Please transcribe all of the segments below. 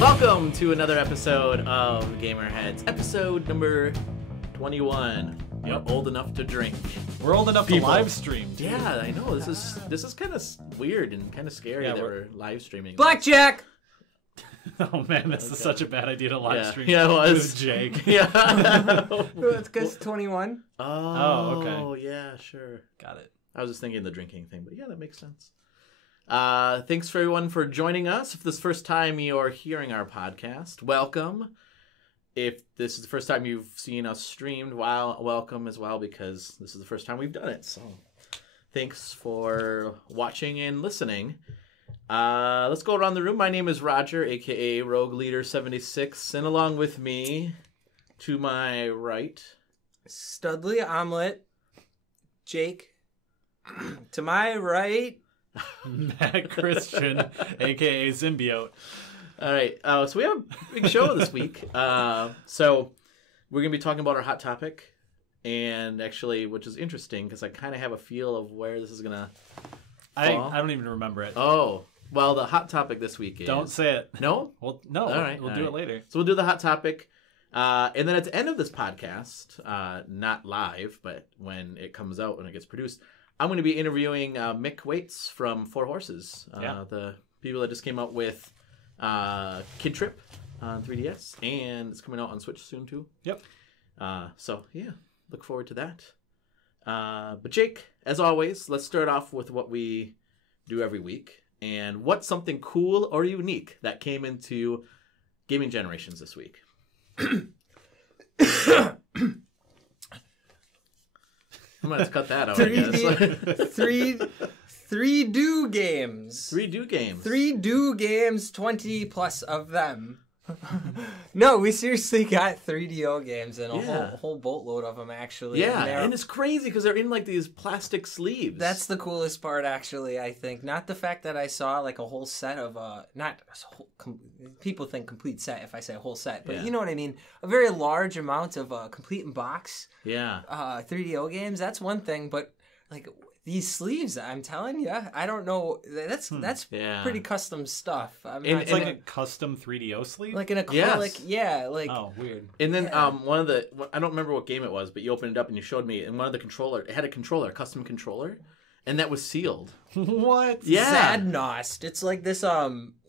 Welcome to another episode of GamerHeads, episode number 21. Yep. We're old enough to drink. We're old enough to live stream. Too. Yeah, I know. This is kind of weird and kind of scary that we're live streaming. Blackjack! Oh man, this is such a bad idea to live stream. Yeah, it was. With Jake. Yeah. It's because 21. Oh, okay. Yeah, sure. Got it. I was just thinking the drinking thing, but yeah, that makes sense. Thanks for everyone for joining us. If this is the first time you're hearing our podcast, welcome. If this is the first time you've seen us streamed, welcome as well, because this is the first time we've done it. So thanks for watching and listening. Let's go around the room. My name is Roger, a.k.a. Rogue Leader 76, and along with me, to my right... Studley Omelet. Jake. To my right... Matt Christian, a.k.a. Symbiote. All right, so we have a big show this week. So we're going to be talking about our hot topic, and actually, which is interesting, because I kind of have a feel of where this is going to fall. I don't even remember it. Oh, well, the hot topic this week is... Don't say it. No? Well, no. All right, we'll do it later. So we'll do the hot topic. And then at the end of this podcast, not live, but when it comes out, when it gets produced, I'm going to be interviewing Mick Waits from Four Horses, the people that just came out with Kid Trip on 3DS, and it's coming out on Switch soon too. Yep. So yeah, look forward to that. But Jake, as always, let's start off with what we do every week, and what's something cool or unique that came into gaming generations this week. I'm going to have to cut that out, I guess. Three do games. 3D games. 3D games, 20 plus of them. No, we seriously got 3DO games and a whole boatload of them, actually. Yeah, and it's crazy because they're in like these plastic sleeves. That's the coolest part, actually, I think. Not the fact that I saw like a whole set of, people think complete set if I say a whole set, but you know what I mean. A very large amount of complete in box 3DO games, that's one thing, but like... These sleeves, I'm telling you, I don't know. That's pretty custom stuff. It's like a custom 3DO sleeve? Like an acrylic, Oh, weird. And then one of the, I don't remember what game it was, but you opened it up and you showed me, and one of the controller, it had a custom controller, and that was sealed. What? Yeah. Zadnost. It's like this,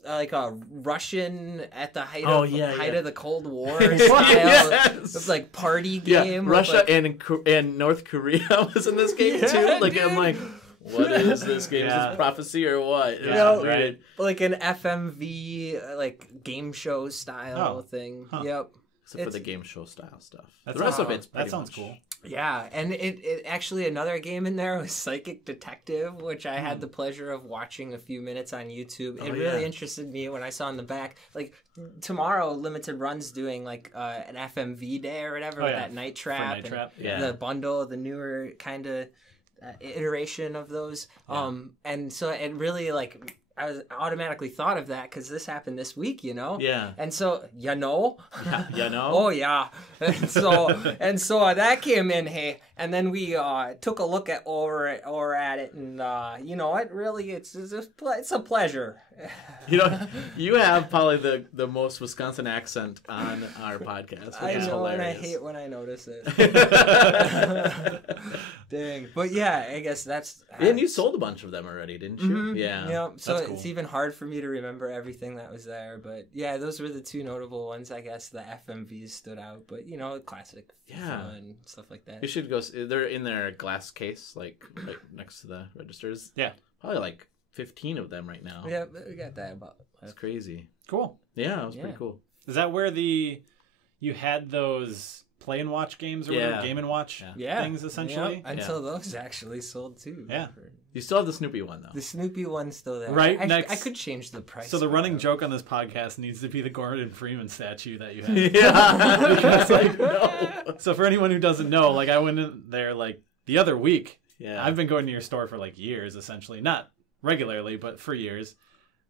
like a Russian at the height of the Cold War style. It's like party game. Yeah, Russia and North Korea was in this game too. Like dude. I'm like, what is this game? Is this prophecy or what? Right. Like an FMV like game show style thing. Huh. Yep. Except for the game show style stuff. The rest of it's that sounds cool. Yeah, and it actually another game in there was Psychic Detective, which I had the pleasure of watching a few minutes on YouTube. It really interested me when I saw in the back, like tomorrow Limited Run's doing like an FMV day or whatever with that Night Trap, the bundle, the newer kind of iteration of those. And so it really like... I was automatically thought of that because this happened this week, you know? Yeah. And so, you know? Oh, yeah. And so that came in, hey, and then we took a look at it, and you know what? Really, it's a pleasure. You know, you have probably the most Wisconsin accent on our podcast. I know, hilarious. And I hate when I notice it. Dang. But yeah, I guess that's... And you sold a bunch of them already, didn't you? Mm-hmm. Yeah. So it's even hard for me to remember everything that was there. But yeah, those were the two notable ones, I guess. The FMVs stood out. But, you know, classic FIFA and stuff like that. You should go... They're in their glass case, like right next to the registers. Yeah. Probably like 15 of them right now. Yeah, we got that about. That's crazy. Cool. Yeah, it was pretty cool. Is that where you had those Play and Watch games or whatever, Game and Watch things essentially? Until those actually sold too. Yeah. You still have the Snoopy one though. The Snoopy one's still there. Right I could change the price. So the running joke on this podcast needs to be the Gordon Freeman statue that you have. Yeah. Because like, no. So for anyone who doesn't know, like I went in there like the other week. Yeah. I've been going to your store for like years, essentially. Not regularly, but for years.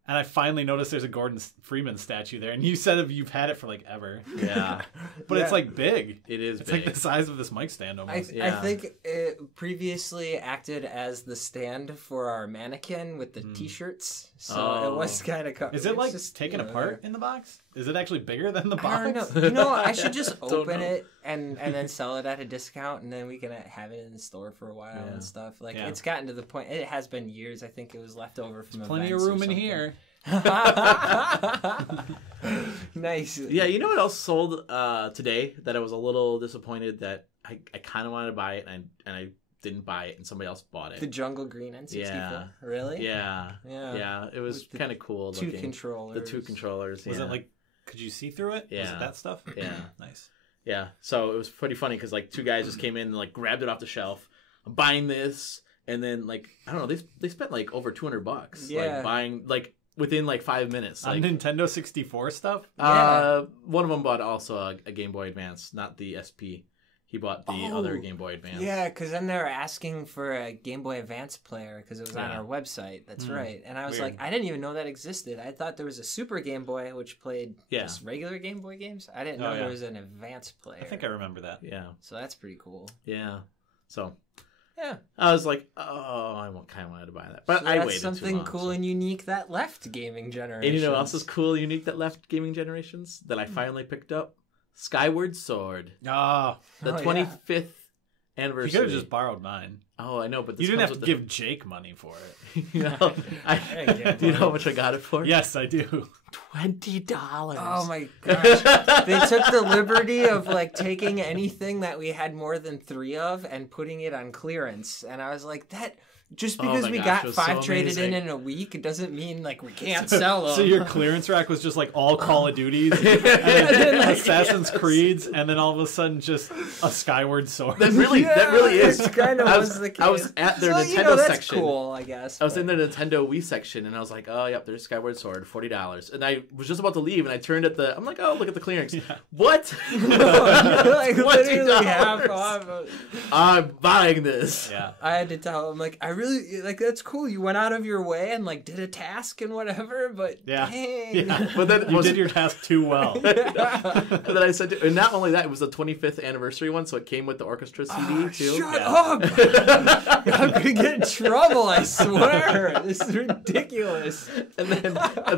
And I finally noticed there's a Gordon Freeman statue there. And you said you've had it for like ever. Yeah. But it's like big. It is It's big. like the size of this mic stand almost. I think it previously acted as the stand for our mannequin with the t-shirts. So it was kind of... Is it like just taken apart in the box? Is it actually bigger than the box? I don't know. You know, I should just open it and then sell it at a discount, and then we can have it in the store for a while and stuff. Like it's gotten to the point. It has been years. I think it was left over from plenty of room in here. Nice. Yeah, you know what else sold today that I was a little disappointed that I kind of wanted to buy it and I didn't buy it and somebody else bought it. The Jungle Green N64. Yeah. Really? Yeah. It was kind of cool looking. The two controllers. Was it like? Could you see through it? Yeah. Was it that stuff? Yeah. Nice. Yeah. So it was pretty funny because like two guys just came in and like grabbed it off the shelf. I'm buying this, and then like I don't know, they spent like over $200. Yeah. Like buying like within like 5 minutes. On Like, Nintendo 64 stuff? One of them bought also a Game Boy Advance, not the SP. He bought the other Game Boy Advance. Yeah, because then they were asking for a Game Boy Advance player because it was on our website. That's right. And I was like, I didn't even know that existed. I thought there was a Super Game Boy which played just regular Game Boy games. I didn't know there was an Advance player. I think I remember that. Yeah. So that's pretty cool. Yeah. So... Yeah, I was like, oh, I kind of wanted to buy that, but so I that's waited something too long, cool and unique that left gaming generations. And you know what else is cool and unique that left gaming generations that I finally picked up? Skyward Sword. Oh, the 25th anniversary. You could have just borrowed mine. Oh, I know, but this you didn't have to give Jake money for it. You know, do you know how much I got it for? Yes, I do. $20. Oh my gosh. They took the liberty of like taking anything that we had more than 3 of and putting it on clearance. And I was like, that just because we got 5 traded in a week, it doesn't mean like we can't sell them. So your clearance rack was just like all Call of Duties and then like, Assassin's Creeds, and then all of a sudden just a Skyward Sword. That really is. It kind of was the case. I was at their Nintendo that's section. Cool, I guess. I was in the Nintendo Wii section, and I was like, oh, yep, there's Skyward Sword, $40. And I was just about to leave, and I turned at I'm like, oh, look at the clearance. Yeah. What? Like, literally half off. I'm buying this. Yeah. I had to tell him, like, I really, like, that's cool. You went out of your way and, like, did a task and whatever, but dang. Yeah. But then you did your task too well. And then I said, and not only that, it was the 25th anniversary one, so it came with the orchestra CD, too. Shut up! I'm going to get in trouble, I swear. This is ridiculous. And then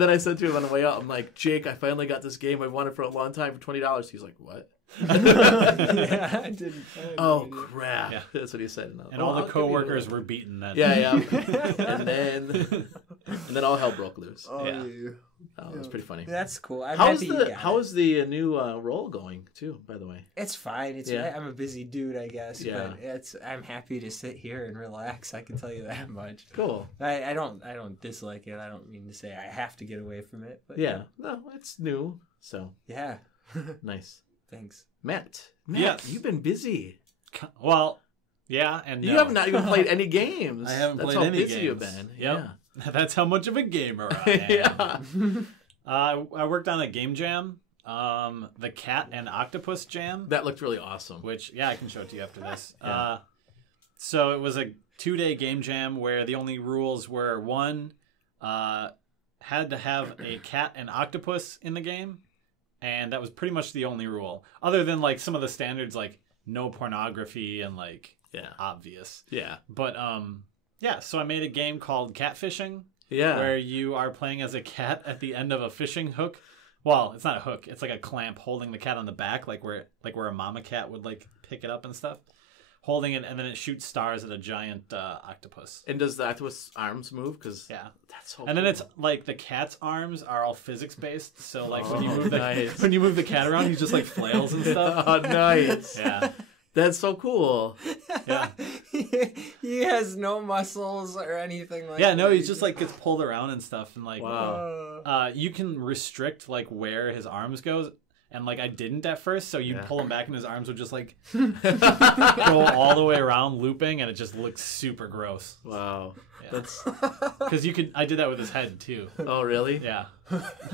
I said to him on the way out, I'm like, Jake, I finally got this game I wanted for a long time for $20. He's like, what? Yeah, I didn't. Oh crap! Yeah. That's what he said. And all the coworkers were beaten that. Yeah. and then all hell broke loose. Oh, yeah. Oh, it was pretty funny. That's cool. How is the new role going too? By the way, it's fine. I'm a busy dude, I guess. Yeah. But I'm happy to sit here and relax. I can tell you that much. Cool. I don't dislike it. I don't mean to say I have to get away from it. But yeah. No, it's new. So yeah. Nice. Thanks. Matt, yes. You've been busy. Well, yeah, and you have not even played any games. I haven't played any games. That's how busy you've been. Yep. Yeah. That's how much of a gamer I am. I worked on a game jam, the Cat and Octopus Jam. That looked really awesome. Which, I can show it to you after this. Yeah. So it was a 2-day game jam where the only rules were, one, had to have a cat and octopus in the game. And that was pretty much the only rule, other than like some of the standards, like no pornography and like obvious. Yeah. But so I made a game called Catfishing. Yeah. Where you are playing as a cat at the end of a fishing hook. Well, it's not a hook; it's like a clamp holding the cat on the back, like where a mama cat would like pick it up and stuff. Holding it, and then it shoots stars at a giant octopus. And does the octopus arms move? Because that's so. And then it's like the cat's arms are all physics based. So like when you move the cat around, he just like flails and stuff. Oh, nice! Yeah, that's so cool. Yeah, he has no muscles or anything like. Yeah, no, he just like gets pulled around and stuff, and like wow. You can restrict like where his arms goes. And, like, I didn't at first, so you'd pull him back and his arms would just, like, go all the way around looping, and it just looks super gross. Wow. Yeah. That's... Because I did that with his head, too. Oh, really? Yeah.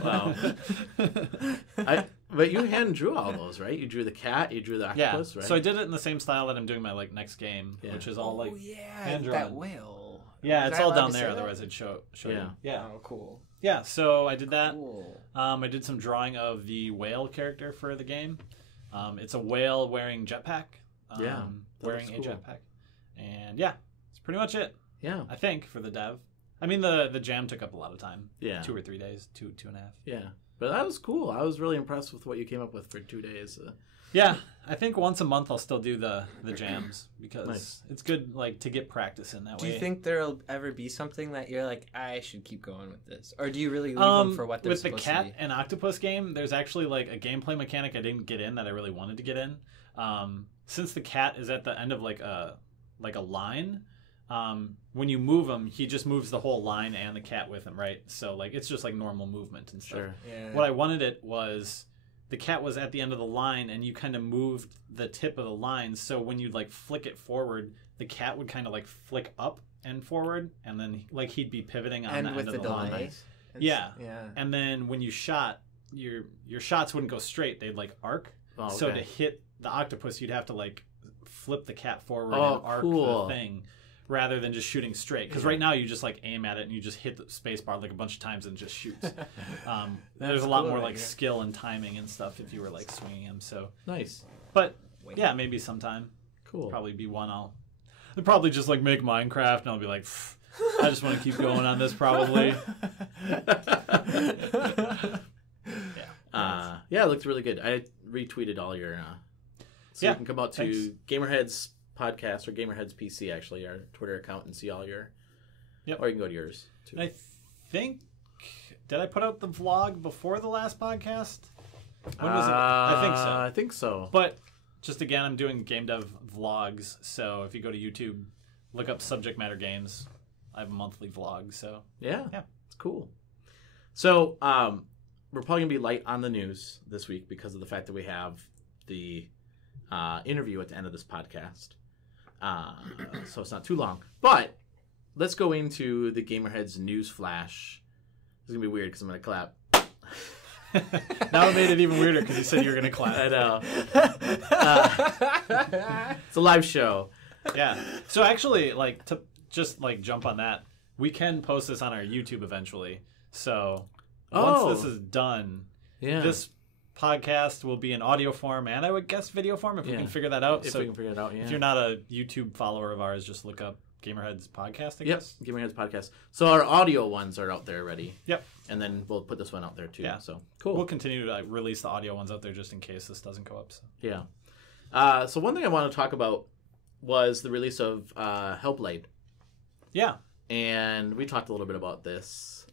Wow. But you hand drew all those, right? You drew the cat, you drew the octopus, right? So I did it in the same style that I'm doing my, like, next game, which is all, like, hand-drawn. that whale. Yeah, Was it's I all allowed down to there. say that? Otherwise, it'd show Yeah. you. Yeah. Oh, cool. Yeah, so I did that. Cool. I did some drawing of the whale character for the game. It's a whale wearing jetpack. Yeah, that wearing looks a cool. jetpack. And yeah, it's pretty much it, Yeah. I think, for the dev. I mean, the jam took up a lot of time. Yeah. 2 or 3 days, two and a half. Yeah. But that was cool. I was really impressed with what you came up with for 2 days. Yeah, I think once a month I'll still do the jams because Nice. it's good to get practice in that Do way. you think there'll ever be something that you're like, I should keep going with this, or do you really leave them for what they're with the supposed cat to be? and octopus game? There's actually like a gameplay mechanic I didn't get in that I really wanted to get in. Since the cat is at the end of like a line, when you move him, he just moves the whole line and the cat with him, right? So like it's just like normal movement and stuff. Sure. Yeah. What I wanted it was the cat was at the end of the line and you kind of moved the tip of the line, so when you like flick it forward, the cat would kind of like flick up and forward, and then like he'd be pivoting on and the with end the of the line. delay. Nice. Yeah. Yeah. And then when you shot, your shots wouldn't go straight, they'd like arc. Oh, So okay. to hit the octopus, you'd have to like flip the cat forward Oh, and arc cool. the thing rather than just shooting straight. Because right now you just like aim at it and you just hit the space bar like a bunch of times and it just shoots. There's a lot cool, more right like here. skill and timing and stuff if you were like swinging him. So, Nice. but Wait. yeah, maybe sometime. Cool. Probably be one. I'll probably just like make Minecraft and I'll be like, "Pff, I just want to keep going on this probably. Yeah, it looked really good. I retweeted all your. So Yeah, you can come out to thanks. GamerHeads podcast or GamerHeads PC, actually, our Twitter account, and see all your. Yep. Or you can go to yours too. And I think, did I put out the vlog before the last podcast? When was it? I think so. I think so. But just again, I'm doing game dev vlogs. So if you go to YouTube, look up Subject Matter Games. I have a monthly vlog. So Yeah, Yeah. it's cool. So we're probably gonna be light on the news this week because of the fact that we have the interview at the end of this podcast. So it's not too long. But let's go into the GamerHeads news flash. It's gonna be weird because I'm gonna clap. now it made it even weirder because you said you were going to clap. I know. It's a live show. Yeah. So actually, like to just like jump on that, we can post this on our YouTube eventually. So once this is done, Yeah. this podcast will be in audio form and I would guess video form if we Yeah. can figure that out. if So we can figure it out, yeah. if you're not a YouTube follower of ours, just look up GamerHeads podcast, I Yep, guess. GamerHeads podcast. So our audio ones are out there already. Yep. And then we'll put this one out there too. Yeah. So cool. We'll continue to release the audio ones out there just in case this doesn't go up. So. Yeah. So one thing I want to talk about was the release of Hellblade. Yeah. And we talked a little bit about this.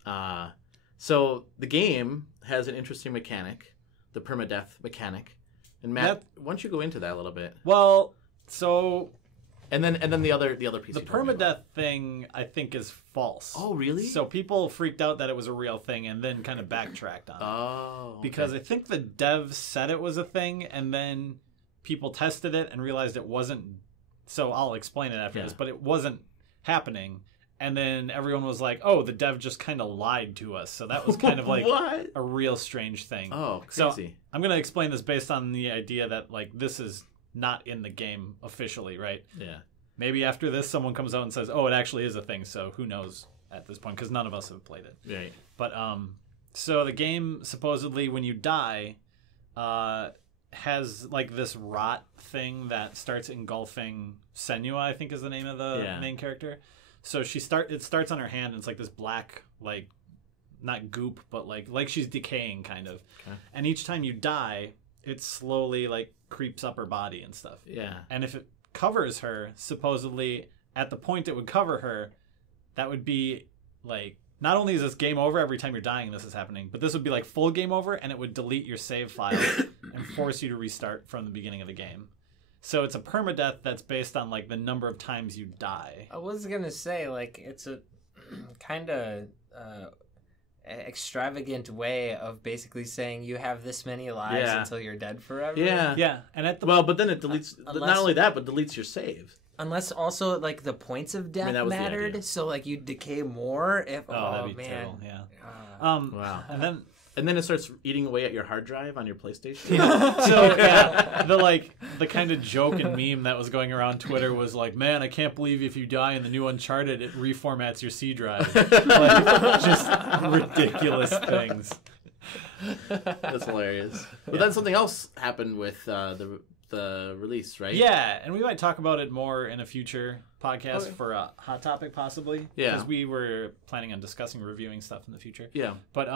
So the game has an interesting mechanic, the permadeath mechanic. And Matt, why don't you go into that a little bit? Well, so And then the other piece. the you told me about. permadeath thing I think is false. Oh, really? So people freaked out that it was a real thing and then kind of backtracked on it. Oh. Okay. Because I think the devs said it was a thing and then people tested it and realized it wasn't. So I'll explain it after Yeah. this, but it wasn't happening. And then everyone was like, oh, the dev just kind of lied to us. So that was kind of like what? a real strange thing. Oh, So crazy. I'm going to explain this based on the idea that like this is not in the game officially, right? Yeah. Maybe after this, someone comes out and says, "Oh, it actually is a thing." So who knows at this point? Because none of us have played it. Right. But so the game supposedly, when you die, has like this rot thing that starts engulfing Senua. I think is the name of the main character. So it starts on her hand, and it's like this black, like not goop, but like she's decaying kind of. Okay. And each time you die, it slowly like creeps up her body and stuff. Yeah. And if it covers her, supposedly at the point it would cover her, that would be like, not only is this game over every time you're dying and this is happening, but this would be like full game over and it would delete your save file and force you to restart from the beginning of the game. So it's a permadeath that's based on like the number of times you die. I was gonna say, like, it's a kind of extravagant way of basically saying you have this many lives until you're dead forever. Yeah. Yeah, and at the Well, but then it deletes. Unless- not only that, but deletes your save. Unless also like the points of death that was the idea. mattered, so like you decay more if. that'd be man. terrible. Yeah. Ah. Wow. And then And then it starts eating away at your hard drive on your PlayStation. So yeah, the kind of joke and meme that was going around Twitter was like, man, I can't believe if you die in the new Uncharted, it reformats your C drive. Like, just ridiculous things. That's hilarious. But then something else happened with the release, right? Yeah, and we might talk about it more in a future podcast for a hot topic, possibly. Yeah, because we were planning on discussing reviewing stuff in the future. Yeah, but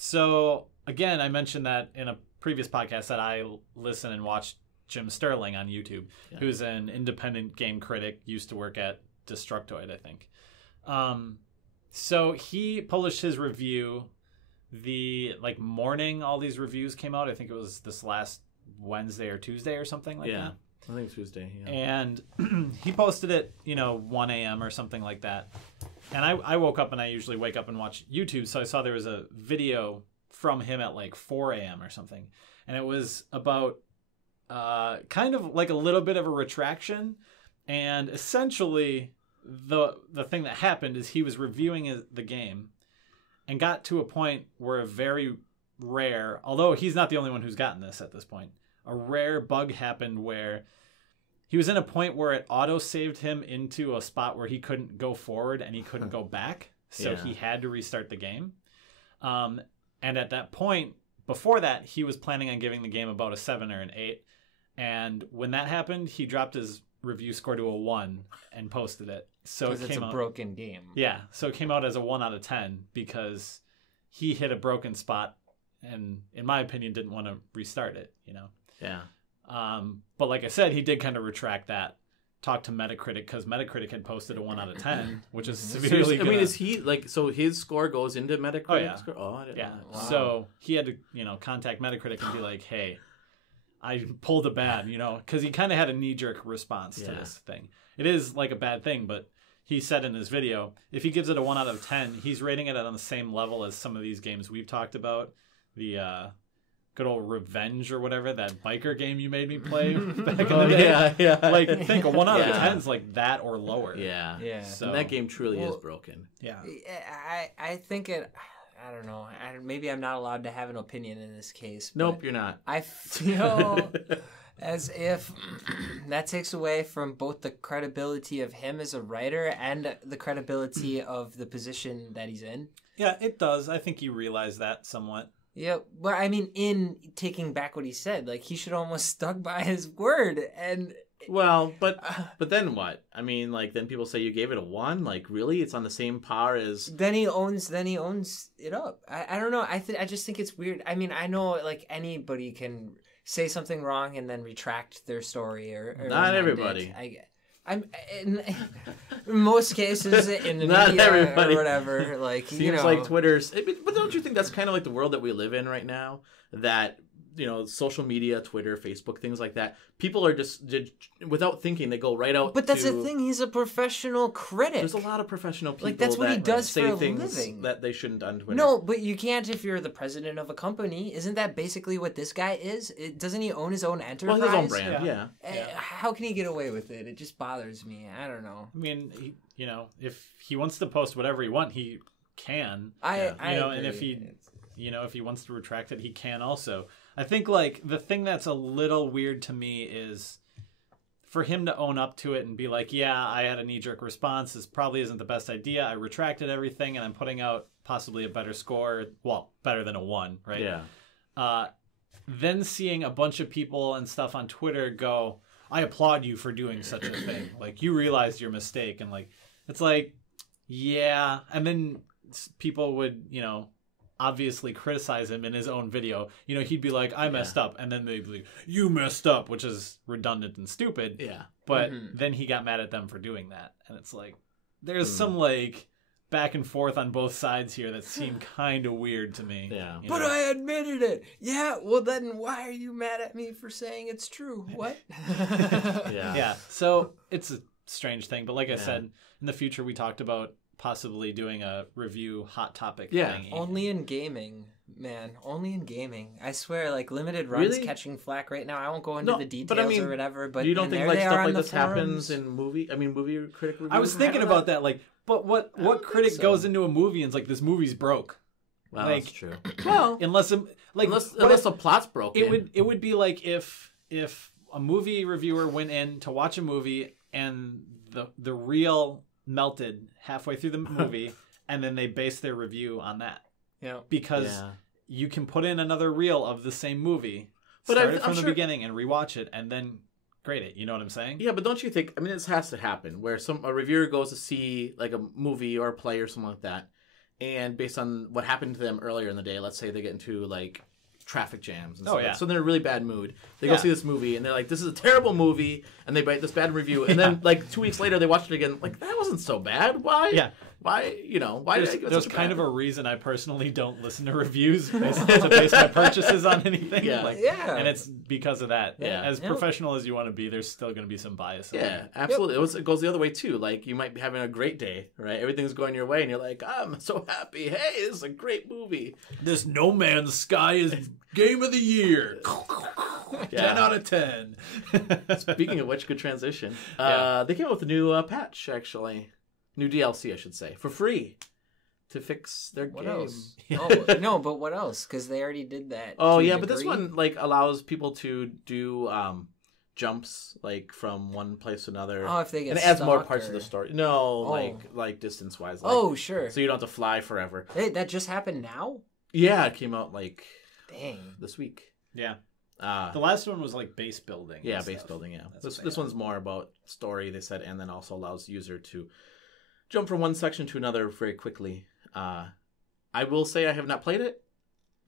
so again, I mentioned that in a previous podcast that I listen and watch Jim Sterling on YouTube, who's an independent game critic, used to work at Destructoid, I think. So he published his review the morning all these reviews came out. I think it was this last Wednesday or Tuesday or something like that. I think Tuesday. Yeah. And he posted it, 1 a.m. or something like that. And I woke up, and I usually wake up and watch YouTube, so I saw there was a video from him at 4 a.m. or something. And it was about kind of like a little bit of a retraction. And essentially, the thing that happened is he was reviewing the game and got to a point where a very rare, although he's not the only one who's gotten this at this point, a rare bug happened where he was in a point where it auto-saved him into a spot where he couldn't go forward and he couldn't go back. So he had to restart the game. And at that point, before that, he was planning on giving the game about a 7 or an 8. And when that happened, he dropped his review score to a 1 and posted it. So it came it's a out, broken game. Yeah. So it came out as a 1 out of 10 because he hit a broken spot and, in my opinion, didn't want to restart it, Yeah. But like I said, he did kind of retract that. Talk to Metacritic because Metacritic had posted a 1 out of 10, which is severely. I mean, is he so his score goes into Metacritic? Oh yeah. Score? Oh, I didn't know that. Wow. So he had to contact Metacritic and be like, hey, I pulled a bad, because he kind of had a knee-jerk response to this thing. It is like a bad thing, but he said in his video, if he gives it a 1 out of 10, he's rating it on the same level as some of these games we've talked about. The good old Revenge or whatever, that biker game you made me play back in the day. Yeah. Like, think a 1 out of 10 is like that or lower. Yeah. Yeah. So and that game truly is broken. Yeah. I think it... I don't know. Maybe I'm not allowed to have an opinion in this case. Nope, you're not. I feel as if that takes away from both the credibility of him as a writer and the credibility of the position that he's in. Yeah, it does. I think you realize that somewhat. Yeah, but I mean, in taking back what he said, he should almost stuck by his word. And well, but then what? I mean, then people say you gave it a 1. Really, it's on the same par as. Then he owns it up. I don't know. I just think it's weird. I mean, I know anybody can say something wrong and then retract their story or not everybody. I'm in most cases in the not media everybody. Or whatever. Seems like Twitter's. But don't you think that's kind of the world that we live in right now? That social media, Twitter, Facebook, things like that. People are just without thinking, they go right out. But that's the thing. He's a professional critic. There's a lot of professional people. That's what he does say for a things living. That they shouldn't on Twitter. No, but you can't if you're the president of a company. Isn't that basically what this guy is? Doesn't he own his own enterprise? Well, his own brand. Yeah. How can he get away with it? It just bothers me. I don't know. I mean, if he wants to post whatever he wants, he can. I agree. And if he, if he wants to retract it, he can also. I think the thing that's a little weird to me is for him to own up to it and be like, yeah, I had a knee-jerk response. This probably isn't the best idea. I retracted everything and I'm putting out possibly a better score. Well, better than a 1, right? Yeah. Then seeing a bunch of people and stuff on Twitter go, I applaud you for doing such a thing. You realized your mistake. And it's yeah. And then people would, obviously criticize him in his own video. He'd be like, I messed up. And then they'd be like, you messed up, which is redundant and stupid. Yeah. But then he got mad at them for doing that. And it's there's some back and forth on both sides here that seem kind of weird to me. Yeah. But I admitted it. Yeah, well then why are you mad at me for saying it's true? What? Yeah. So it's a strange thing. But like I said, in the future we talked about possibly doing a review hot topic thing. Only in gaming, man. Only in gaming. I swear, limited runs catching flack right now. I won't go into the details or whatever, but you don't think stuff like this forums. happens in movie critic reviews? I was thinking about that, but what critic goes into a movie and is this movie's broke? Well, like, that's true. Well, unless the plot's broken. it would be like if a movie reviewer went in to watch a movie and the reel melted halfway through the movie and then they based their review on that. Yeah. Because you can put in another reel of the same movie, but start it from the beginning and rewatch it and then grade it. You know what I'm saying? Yeah, but don't you think? I mean, this has to happen where a reviewer goes to see like a movie or a play or something like that, and based on what happened to them earlier in the day, let's say they get into like traffic jams and stuff. So they're in a really bad mood. They go see this movie and they're like, "This is a terrible movie," and they write this bad review. And then like 2 weeks later, they watch it again. Like, that wasn't so bad. Why? Yeah. Why? Why did I give it There's such kind bad? of a reason I personally don't listen to reviews to base my purchases on anything. Yeah. And it's because of that. Yeah. As professional as you want to be, there's still going to be some bias. Yeah, absolutely. It goes the other way too. Like, you might be having a great day, right? Everything's going your way, and you're like, I'm so happy. Hey, this is a great movie. This No Man's Sky is game of the year. 10 out of 10. Speaking of which, good transition. They came out with a new patch, actually. New DLC, I should say, for free to fix their What game. else? Oh, no, but what else? Because they already did that. Oh, to a yeah, but this degree. one like allows people to do jumps like from one place to another. Oh, if they get and it adds more stuck parts or... of the story. No, Oh. like distance wise. Oh, sure. So you don't have to fly forever. Hey, that just happened now? Yeah, it came out like Dang. this week. Yeah. The last one was like base building. Yeah, and base stuff. building. Yeah, That's this one's more about story. They said, and then also allows the user to jump from one section to another very quickly. I will say I have not played it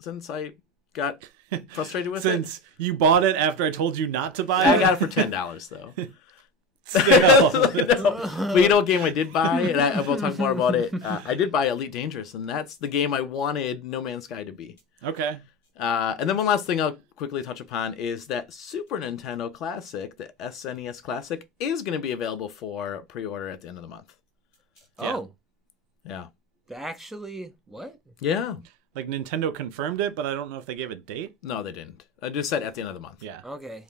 since I got frustrated with it. Since you bought it after I told you not to buy it? I got it for $10 though. Still. But you know what game I did buy, and I will talk more about it. I did buy Elite Dangerous, and that's the game I wanted No Man's Sky to be. Okay. And then one last thing I'll quickly touch upon is that Super Nintendo Classic, the SNES Classic, is going to be available for pre-order at the end of the month. Oh. Yeah. Actually, what? Yeah. Like Nintendo confirmed it, but I don't know if they gave a date. No, they didn't. I just said at the end of the month. Yeah. Okay.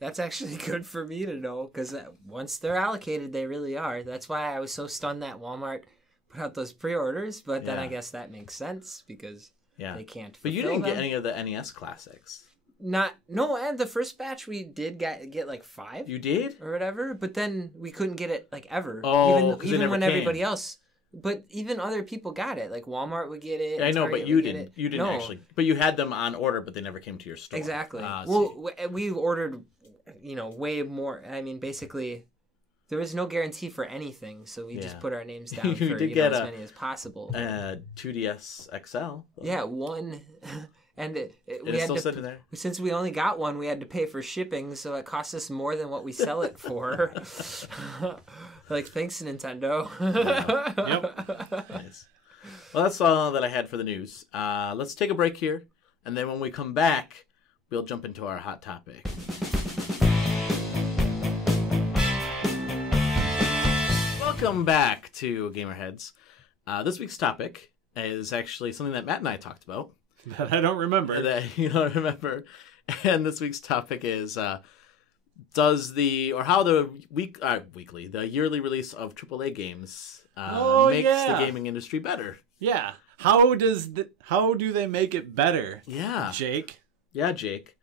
That's actually good for me to know, because once they're allocated, they really are. That's why I was so stunned that Walmart put out those pre-orders, but then Yeah. I guess that makes sense, because they can't But you fulfill didn't get them. any of the NES classics. And the first batch we did get like 5 You did? or whatever, but then we couldn't get it like ever. Oh, 'cause it even never when came. everybody else, but even other people got it. Like Walmart would get it. I know, Target but you would get didn't. it. You didn't No, actually. But you had them on order, but they never came to your store. exactly. Ah, I see. Well, we ordered, way more. I mean, basically, there was no guarantee for anything, so we just Yeah. put our names down You for did get as a- many as possible. 2DS XL. Yeah, one, and we It's had still to. sitting there. Since we only got one, we had to pay for shipping, so it cost us more than what we sell it for. Like, thanks, Nintendo. Yep. Nice. Well, that's all that I had for the news. Let's take a break here, and then when we come back, we'll jump into our hot topic. Welcome back to GamerHeads. This week's topic is actually something that Matt and I talked about. That I don't remember. That you don't remember. And this week's topic is how the the yearly release of AAA games makes the gaming industry better. Yeah. How do they make it better? Yeah. Jake. Yeah, Jake.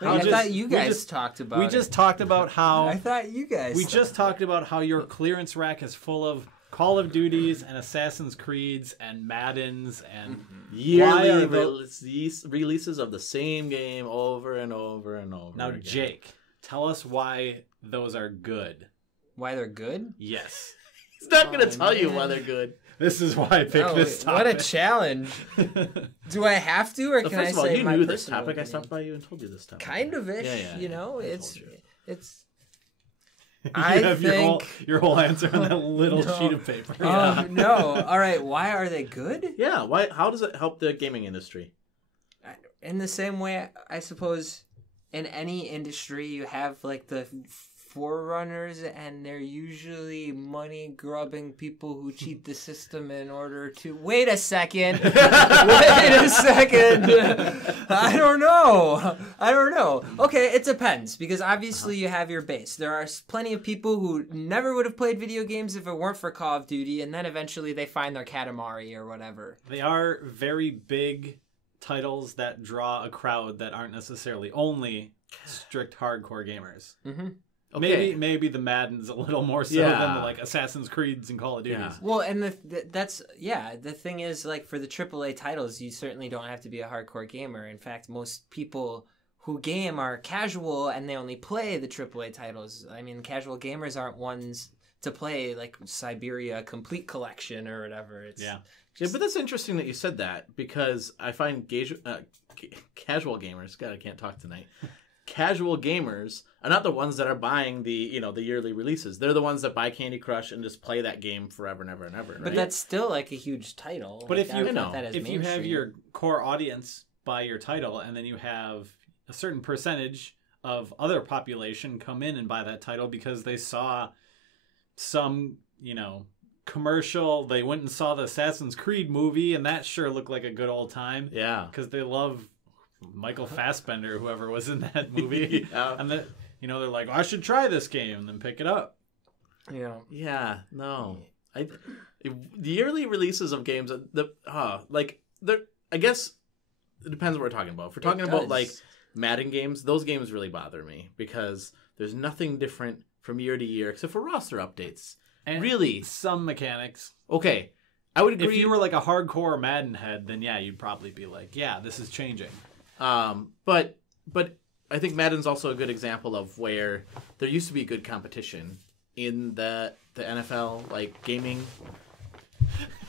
I thought you guys talked about it. We just talked about how I thought you guys. we just talked about how your clearance rack is full of Call of Duties and Assassin's Creeds and Maddens and Yearly Why are the- releases of the same game over and over and over now again. Jake, tell us why those are good. Why they're good? Yes. He's not going to Oh, tell you man. why they're good. This is why I picked this topic. What a challenge! Do I have to, or So can first I of all, say you my knew this personal topic. I opinion? stopped by you and told you this topic. Kind of ish, Yeah, you know. I It's told you. it's. You I have think your whole answer on that little No. sheet of paper. No. All right. Why are they good? Yeah, why? How does it help the gaming industry? In the same way, I suppose, in any industry, you have like the forerunners, and they're usually money-grubbing people who cheat the system in order to... Wait a second! Wait a second! I don't know. Okay, it depends, because obviously you have your base. There are plenty of people who never would have played video games if it weren't for Call of Duty, and then eventually they find their Katamari or whatever. They are very big titles that draw a crowd that aren't necessarily only strict hardcore gamers. Mm-hmm. Okay. Maybe the Madden's a little more so than the like Assassin's Creeds and Call of Duties. Yeah. Well, and the thing is, like, for the AAA titles, you certainly don't have to be a hardcore gamer. In fact, most people who game are casual and they only play the AAA titles. I mean, casual gamers aren't ones to play like Siberia Complete Collection or whatever. Yeah, but that's interesting that you said that, because I find casual gamers, God, I can't talk tonight. Casual gamers are not the ones that are buying the yearly releases. They're the ones that buy Candy Crush and just play that game forever and ever and ever. Right? But that's still like a huge title. But like, if you have your core audience buy your title, and then you have a certain percentage of other population come in and buy that title because they saw some commercial, they went and saw the Assassin's Creed movie, and that sure looked like a good old time. Yeah, because they love Michael Fassbender, whoever was in that movie. And that, they're like, well, I should try this game and then pick it up. Yeah, no. The yearly releases of games, I guess it depends what we're talking about. If we're talking about like Madden games, those games really bother me because there's nothing different from year to year except for roster updates. And really, some mechanics. Okay, I would agree. If you were like a hardcore Madden head, then yeah, you'd probably be like, yeah, this is changing. But I think Madden's also a good example of where there used to be good competition in the NFL, like gaming.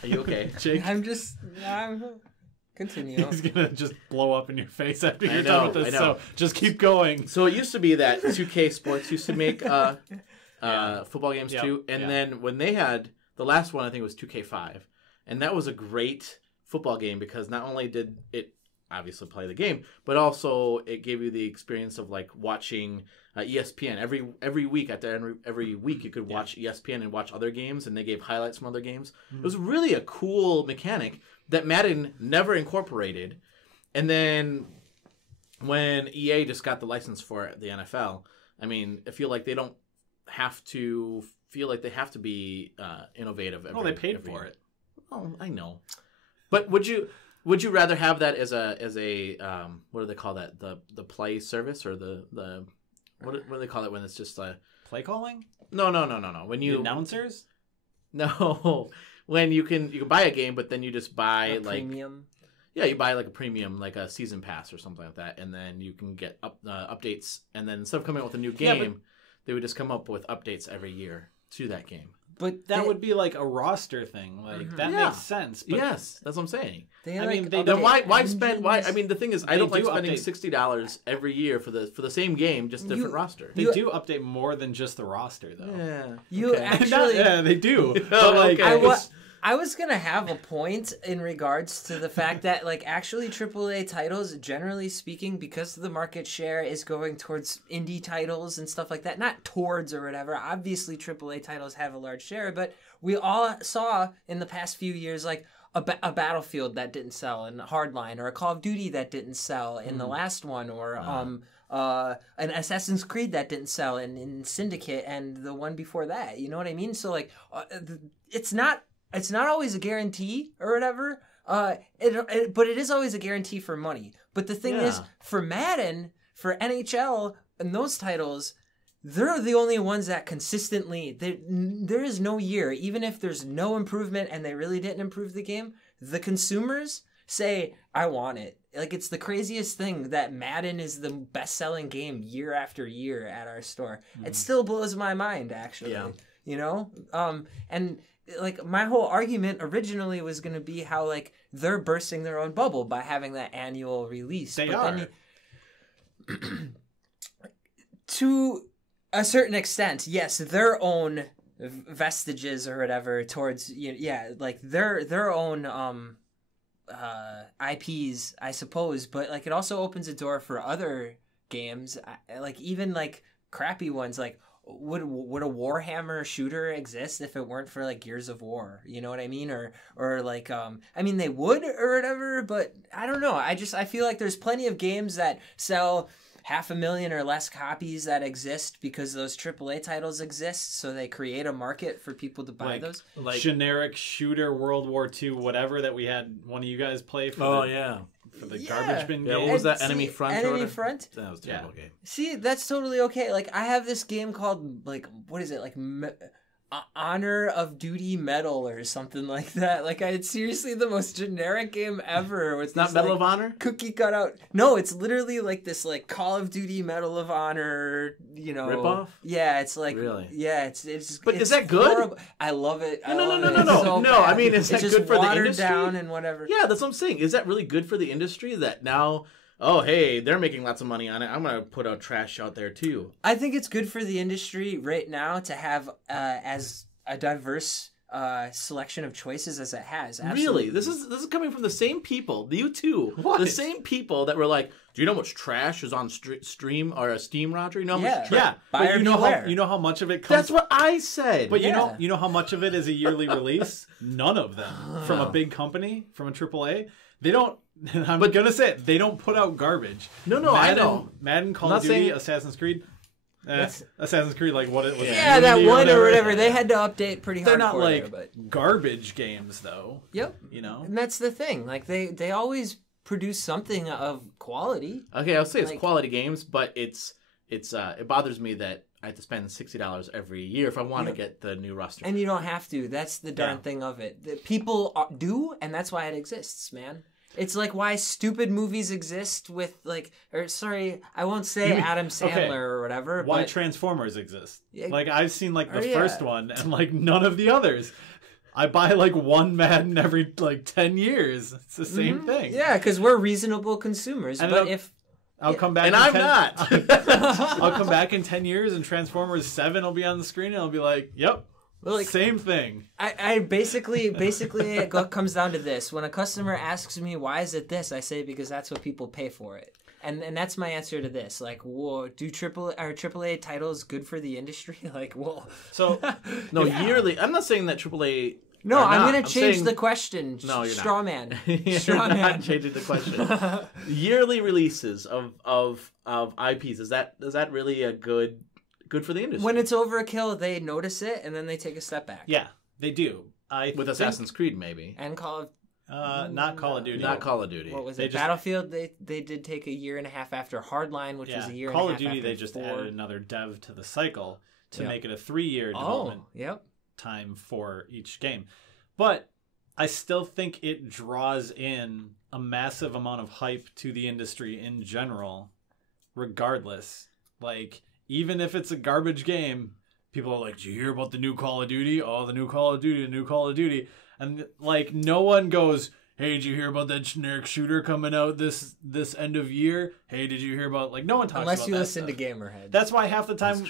Are you okay, Jake? Continue. He's gonna just blow up in your face after you're done with this. So just keep going. So it used to be that 2K Sports used to make football games too, and then when they had the last one, I think it was 2K5, and that was a great football game because not only did it obviously play the game, but also it gave you the experience of like watching ESPN every week. At the end, every week you could watch ESPN and watch other games, and they gave highlights from other games. It was really a cool mechanic that Madden never incorporated. And then when EA just got the license for the NFL, I mean, I feel like they don't have to be innovative. They paid for it. Oh, I know. But would you rather have that as a what do they call that, the play service, or the what do they call it when it's just a play calling? No. When you the announcers? No, when you can buy a game, but then you just buy a like premium. Yeah, you buy like a premium, like a season pass or something like that, and then you can get updates. And then instead of coming out with a new game, they would just come up with updates every year to that game. But that would be like a roster thing. Like that makes sense. But yes, that's what I'm saying. Then why spend? Why? I mean, the thing is, I don't like spending $60 every year for the same game, just different roster. They do update more than just the roster, though. Yeah, you actually. They do. But like, I was gonna have a point in regards to the fact that, like, actually AAA titles, generally speaking, because the market share is going towards indie titles and stuff like that, not towards or whatever. Obviously, AAA titles have a large share, but we all saw in the past few years, like, a Battlefield that didn't sell, and Hardline, or a Call of Duty that didn't sell in the last one, or an Assassin's Creed that didn't sell in Syndicate, and the one before that. You know what I mean? So, like, it's not always a guarantee or whatever, but it is always a guarantee for money. But the thing is, for Madden, for NHL, and those titles, they're the only ones that consistently, there is no year, even if there's no improvement and they really didn't improve the game, the consumers say, I want it. Like, it's the craziest thing that Madden is the best-selling game year after year at our store. It still blows my mind, actually. Yeah. You know? And like, my whole argument originally was going to be how, like, they're bursting their own bubble by having that annual release. They are. To a certain extent, yes, their own vestiges or whatever towards, like, their own IPs, I suppose. But, like, it also opens a door for other games, like, even, like, crappy ones, like, would a Warhammer shooter exist if it weren't for like Gears of War? You know what I mean? Or like I mean they would or whatever, but I don't know. I feel like there's plenty of games that sell 500,000 or less copies that exist because those AAA titles exist, so they create a market for people to buy those. Like generic shooter World War II, whatever that we had one of you guys play for. For the garbage bin game. What was that? Enemy Front? Enemy Front? That was a terrible game. See, that's totally okay. Like, I have this game called, like, what is it? Like, Honor of Duty Medal or something like that. Like, it's seriously the most generic game ever. It's not Medal of Honor? Cookie cutout. No, it's literally like this, like, Call of Duty Medal of Honor, you know. Ripoff? Yeah, it's like. Really? Yeah, it's. But it's is that good? Horrible. I love it. No. I mean, is that good for the industry? It's just watered down and whatever. Yeah, that's what I'm saying. Is that really good for the industry that now... Oh, hey, they're making lots of money on it. I'm going to put out trash out there, too. I think it's good for the industry right now to have as a diverse selection of choices as it has. Absolutely. Really? This is coming from the same people, you too. What? The same people that were like, do you know how much trash is on Steam, Roger? You know how much trash? Yeah. But you know how much of it comes... That's what I said. But you know how much of it is a yearly release? None of them. From a big company, from a AAA. They don't... I'm going to say it. They don't put out garbage. No, I know. Madden, Call of Duty, Assassin's Creed. Assassin's Creed, like what it was. Yeah, that one or whatever. They had to update pretty hard. They're not like garbage games, though. Yep. You know? And that's the thing. Like, they always produce something of quality. Okay, I'll say it's quality games, but it bothers me that I have to spend $60 every year if I want to get the new roster. And you don't have to. That's the darn thing of it. The people do, and that's why it exists, man. It's like why stupid movies exist with I won't say Adam Sandler or whatever. Why Transformers exist. Like I've seen like the first one and like none of the others. I buy like one Madden every like 10 years. It's the same thing. Yeah, because we're reasonable consumers. And but I'll come back and I'm not. I'll come back in 10 years and Transformers 7 will be on the screen and I'll be like, yep. Well, like, same thing. I basically it comes down to this. When a customer asks me why is it this, I say because that's what people pay for it. And that's my answer to this. Like, whoa, are AAA titles good for the industry? Like, whoa. So no, yearly. I'm not saying that AAA. No, I'm going to change the question. No, you're Straw not. Man. Straw Man. Not changing the question. Yearly releases of IPs. Is that really a good for the industry? When it's overkill, they notice it and then they take a step back. Yeah, they do. With Assassin's Creed, maybe. And Call of not Call of Duty. Not Call of Duty. What was it? Battlefield. They did take a year and a half after Hardline, which was a year Call and a half. Call of Duty. They just added another dev to the cycle to make it a 3-year development time for each game. But I still think it draws in a massive amount of hype to the industry in general, regardless. Like, even if it's a garbage game, people are like, did you hear about the new Call of Duty? Oh, the new Call of Duty, the new Call of Duty. And, like, no one goes, hey, did you hear about that generic shooter coming out this end of year? Hey, did you hear about... Like, no one talks about that Unless you listen to GamerHeads. That's why half the time,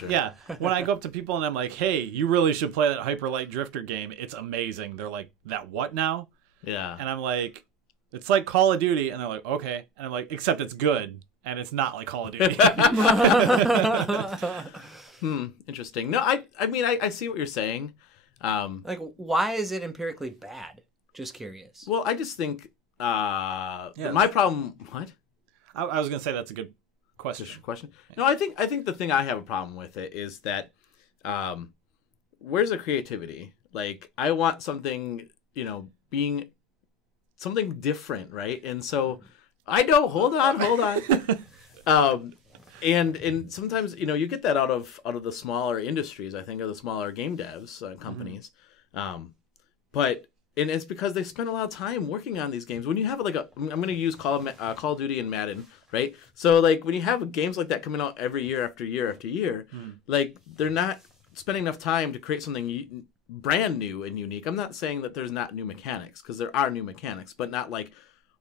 when I go up to people and I'm like, hey, you really should play that Hyper Light Drifter game. It's amazing. They're like, that what now? Yeah. And I'm like, it's like Call of Duty. And they're like, okay. And I'm like, except it's good. And it's not like Call of Duty. Interesting. No, I mean, I see what you're saying. Like, why is it empirically bad? Just curious. Well, I just think my problem... What? I was going to say that's a good question. No, I think the thing I have a problem with it is that where's the creativity? Like, I want something, being something different, right? And so... I know. Hold on. And sometimes you get that out of the smaller industries. I think of the smaller game devs companies, but it's because they spend a lot of time working on these games. When you have I'm going to use Call of Duty and Madden, right? So like when you have games like that coming out every year after year after year, like they're not spending enough time to create something brand new and unique. I'm not saying that there's not new mechanics, because there are new mechanics, but not like,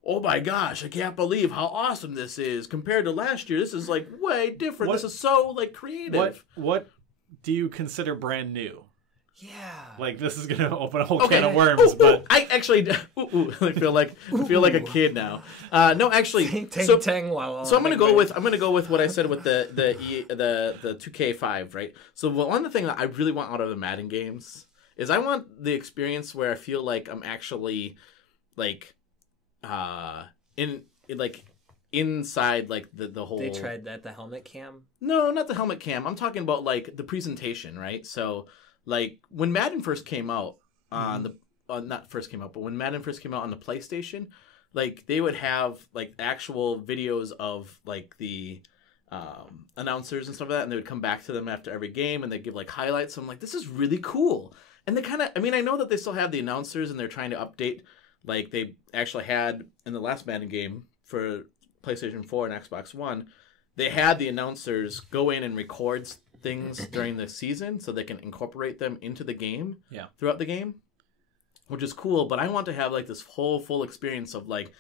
oh my gosh, I can't believe how awesome this is compared to last year. This is like way different. This is so like creative. What do you consider brand new? Yeah. Like this is gonna open a whole can of worms. But I actually I feel like a kid now. No, actually, So I'm gonna go with what I said with the 2K5, right? So one of the things that I really want out of the Madden games is I want the experience where I feel like I'm actually like inside like the whole. They tried that, the helmet cam. No, not the helmet cam. I'm talking about like the presentation, right? So like when Madden first came out on not first came out, but when Madden first came out on the PlayStation, like they would have like actual videos of like the announcers and stuff like that, and they would come back to them after every game and they give like highlights. So I'm like, this is really cool. And they kind of, I mean, I know that they still have the announcers and they're trying to update, like they actually had in the last Madden game for PlayStation 4 and Xbox One, they had the announcers go in and record things during the season so they can incorporate them into the game throughout the game, which is cool. But I want to have like this whole full experience of like,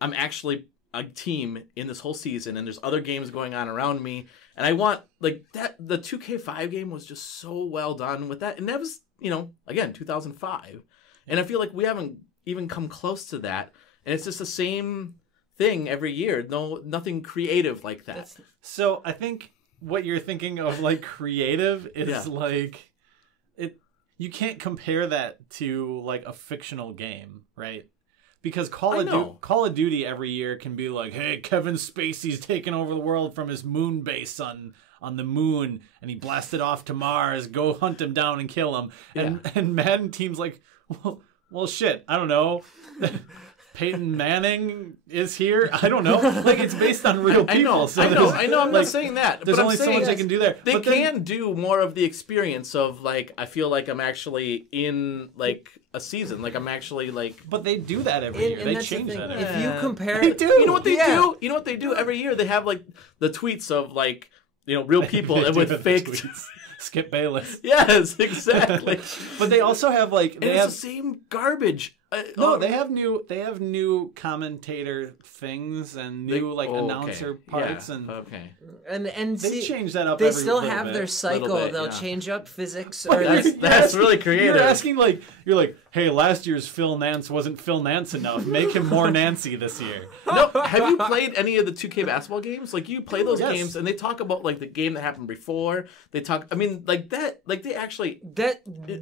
I'm actually a team in this whole season and there's other games going on around me. And I want like that, the 2K5 game was just so well done with that. And that was, you know, again, 2005. And I feel like we haven't even come close to that. And it's just the same thing every year. Nothing creative like that. So I think what you're thinking of like creative is like you can't compare that to like a fictional game, right? Because Call of Duty every year can be like, hey, Kevin Spacey's taking over the world from his moon base on the moon, and he blasted off to Mars. Go hunt him down and kill him. And Madden team's like, well, shit, I don't know. Peyton Manning is here. I don't know. Like it's based on real people. I know. I'm not saying that. There's only so much they can do there. They can do more of the experience of like I feel like I'm actually in like a season. Like I'm actually like. But they do that every year. They change that. If you compare, they do. You know what they do? You know what they do every year? They have like the tweets of like real people with fake. Skip Bayless. Yes, exactly. But they also have like they have the same garbage. No, they have new commentator things and new announcer parts and and they change that up. They still have their cycle. They'll change up physics. Or that's really creative. You're asking you're like, hey, last year's Phil Nance wasn't Phil Nance enough. Make him more Nancy this year. No, have you played any of the 2K basketball games? Like you play those games and they talk about like the game that happened before. They talk. I mean, like that. Like they actually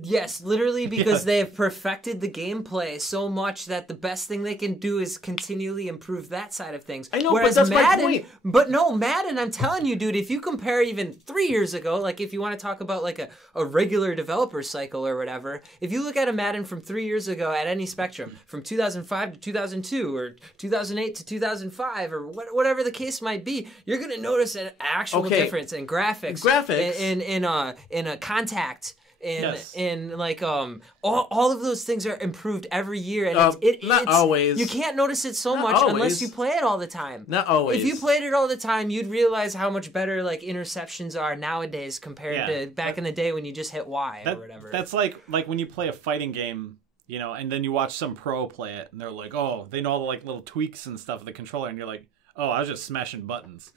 yes, literally because they have perfected the gameplay so much that the best thing they can do is continually improve that side of things. I know, whereas but that's Madden, my point. But no, Madden, I'm telling you, dude, if you compare even 3 years ago, like if you want to talk about like a regular developer cycle or whatever, if you look at a Madden from 3 years ago at any spectrum, from 2005 to 2002 or 2008 to 2005 or whatever the case might be, you're going to notice an actual difference in graphics, in a contact. And like all of those things are improved every year, and not always. You can't notice it so much unless you play it all the time. Not always. If you played it all the time, you'd realize how much better like interceptions are nowadays compared to back in the day when you just hit Y or whatever. That's like when you play a fighting game, and then you watch some pro play it, and they're like, oh, they know all the like little tweaks and stuff of the controller, and you're like, oh, I was just smashing buttons.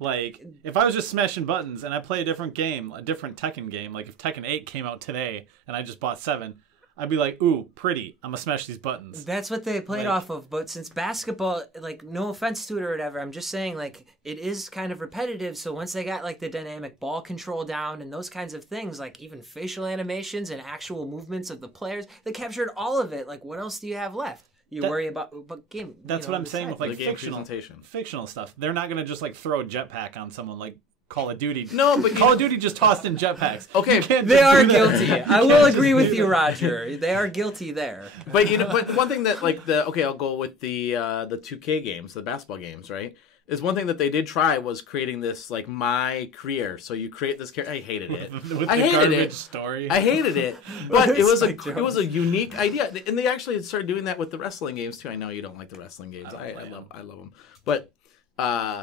Like, if I was just smashing buttons and I play a different game, a different Tekken game, like if Tekken 8 came out today and I just bought 7, I'd be like, ooh, pretty. I'm going to smash these buttons. That's what they played off of. But since basketball, like, no offense to it or whatever, I'm just saying, like, it is kind of repetitive. So once they got, like, the dynamic ball control down and those kinds of things, like even facial animations and actual movements of the players, they captured all of it. Like, what else do you have left? Worry about game. That's what I'm saying with like fictional stuff. They're not gonna just like throw a jetpack on someone like Call of Duty. No, but Call of Duty just tossed in jetpacks. Okay, they are guilty. I will agree with you, Roger. They are guilty there. But but one thing that like I'll go with the 2K games, the basketball games, right? Is one thing that they did try was creating this like my career. So you create this character. I hated it. I hated it. Story. I hated it. But it was a unique idea, and they actually started doing that with the wrestling games too. I know you don't like the wrestling games. I love them. But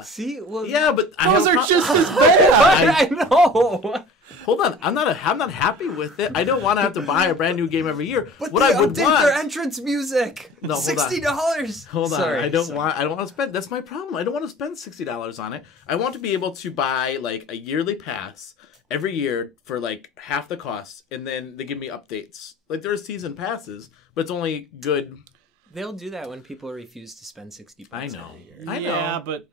see, well, yeah, but those are just as bad. I know. Hold on, I'm not happy with it. I don't want to have to buy a brand new game every year. But what I would want their entrance music. No, $60. Hold on, I don't want to spend. That's my problem. I don't want to spend $60 on it. I want to be able to buy like a yearly pass every year for like half the cost, and then they give me updates. Like there's season passes, but it's only good. They'll do that when people refuse to spend $60 I know. every year. I know. Yeah, but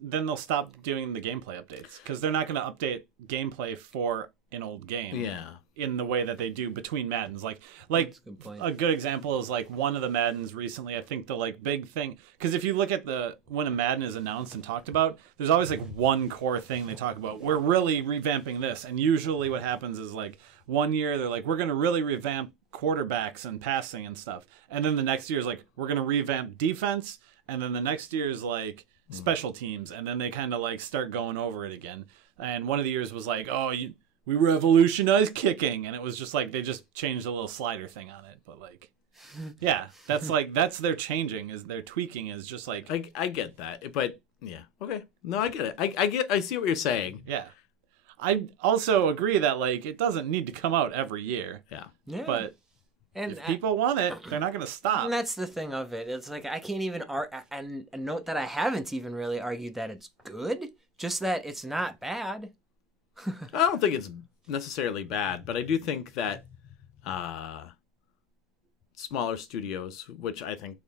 then they'll stop doing the gameplay updates because they're not going to update gameplay for an old game. Yeah. In the way that they do between Maddens. Like That's a good point. a good example is like one of the Maddens recently. I think the like big thing, because if you look at when a Madden is announced and talked about, there's always like one core thing they talk about. We're really revamping this, and usually what happens is like one year they're like, we're going to really revamp quarterbacks and passing and stuff, and then the next year is like, we're going to revamp defense, and then the next year is like special teams, and then they kind of like start going over it again. And one of the years was like, we revolutionized kicking, and it was just like they just changed a little slider thing on it. But like, yeah, that's their changing, is their tweaking is just like I get that, but yeah, okay, no, I get it. I see what you're saying. yeah. I also agree that like it doesn't need to come out every year. Yeah. But And if people want it, they're not going to stop. And that's the thing of it. It's like I can't even and note that I haven't even really argued that it's good, just that it's not bad. I don't think it's necessarily bad, but I do think that smaller studios, which I think,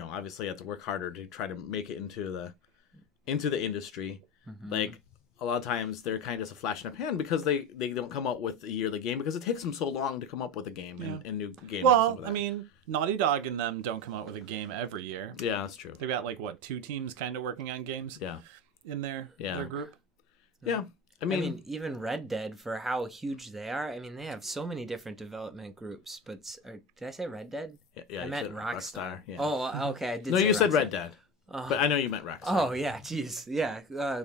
obviously have to work harder to try to make it into the industry. Mm-hmm. Like a lot of times they're kind of just a flash in the pan because they don't come up with a yearly game because it takes them so long to come up with a game and new games. Well, I mean, Naughty Dog and them don't come out with a game every year. Yeah, that's true. They've got like what, 2 teams kind of working on games. Yeah, in their group. Yeah. I mean, even Red Dead, for how huge they are, I mean, they have so many different development groups. But did I say Red Dead? Yeah, I meant Rockstar. Yeah. Oh, okay. I did. No, say you Rockstar. said Red Dead, but I know you meant Rockstar. Oh yeah, jeez, yeah.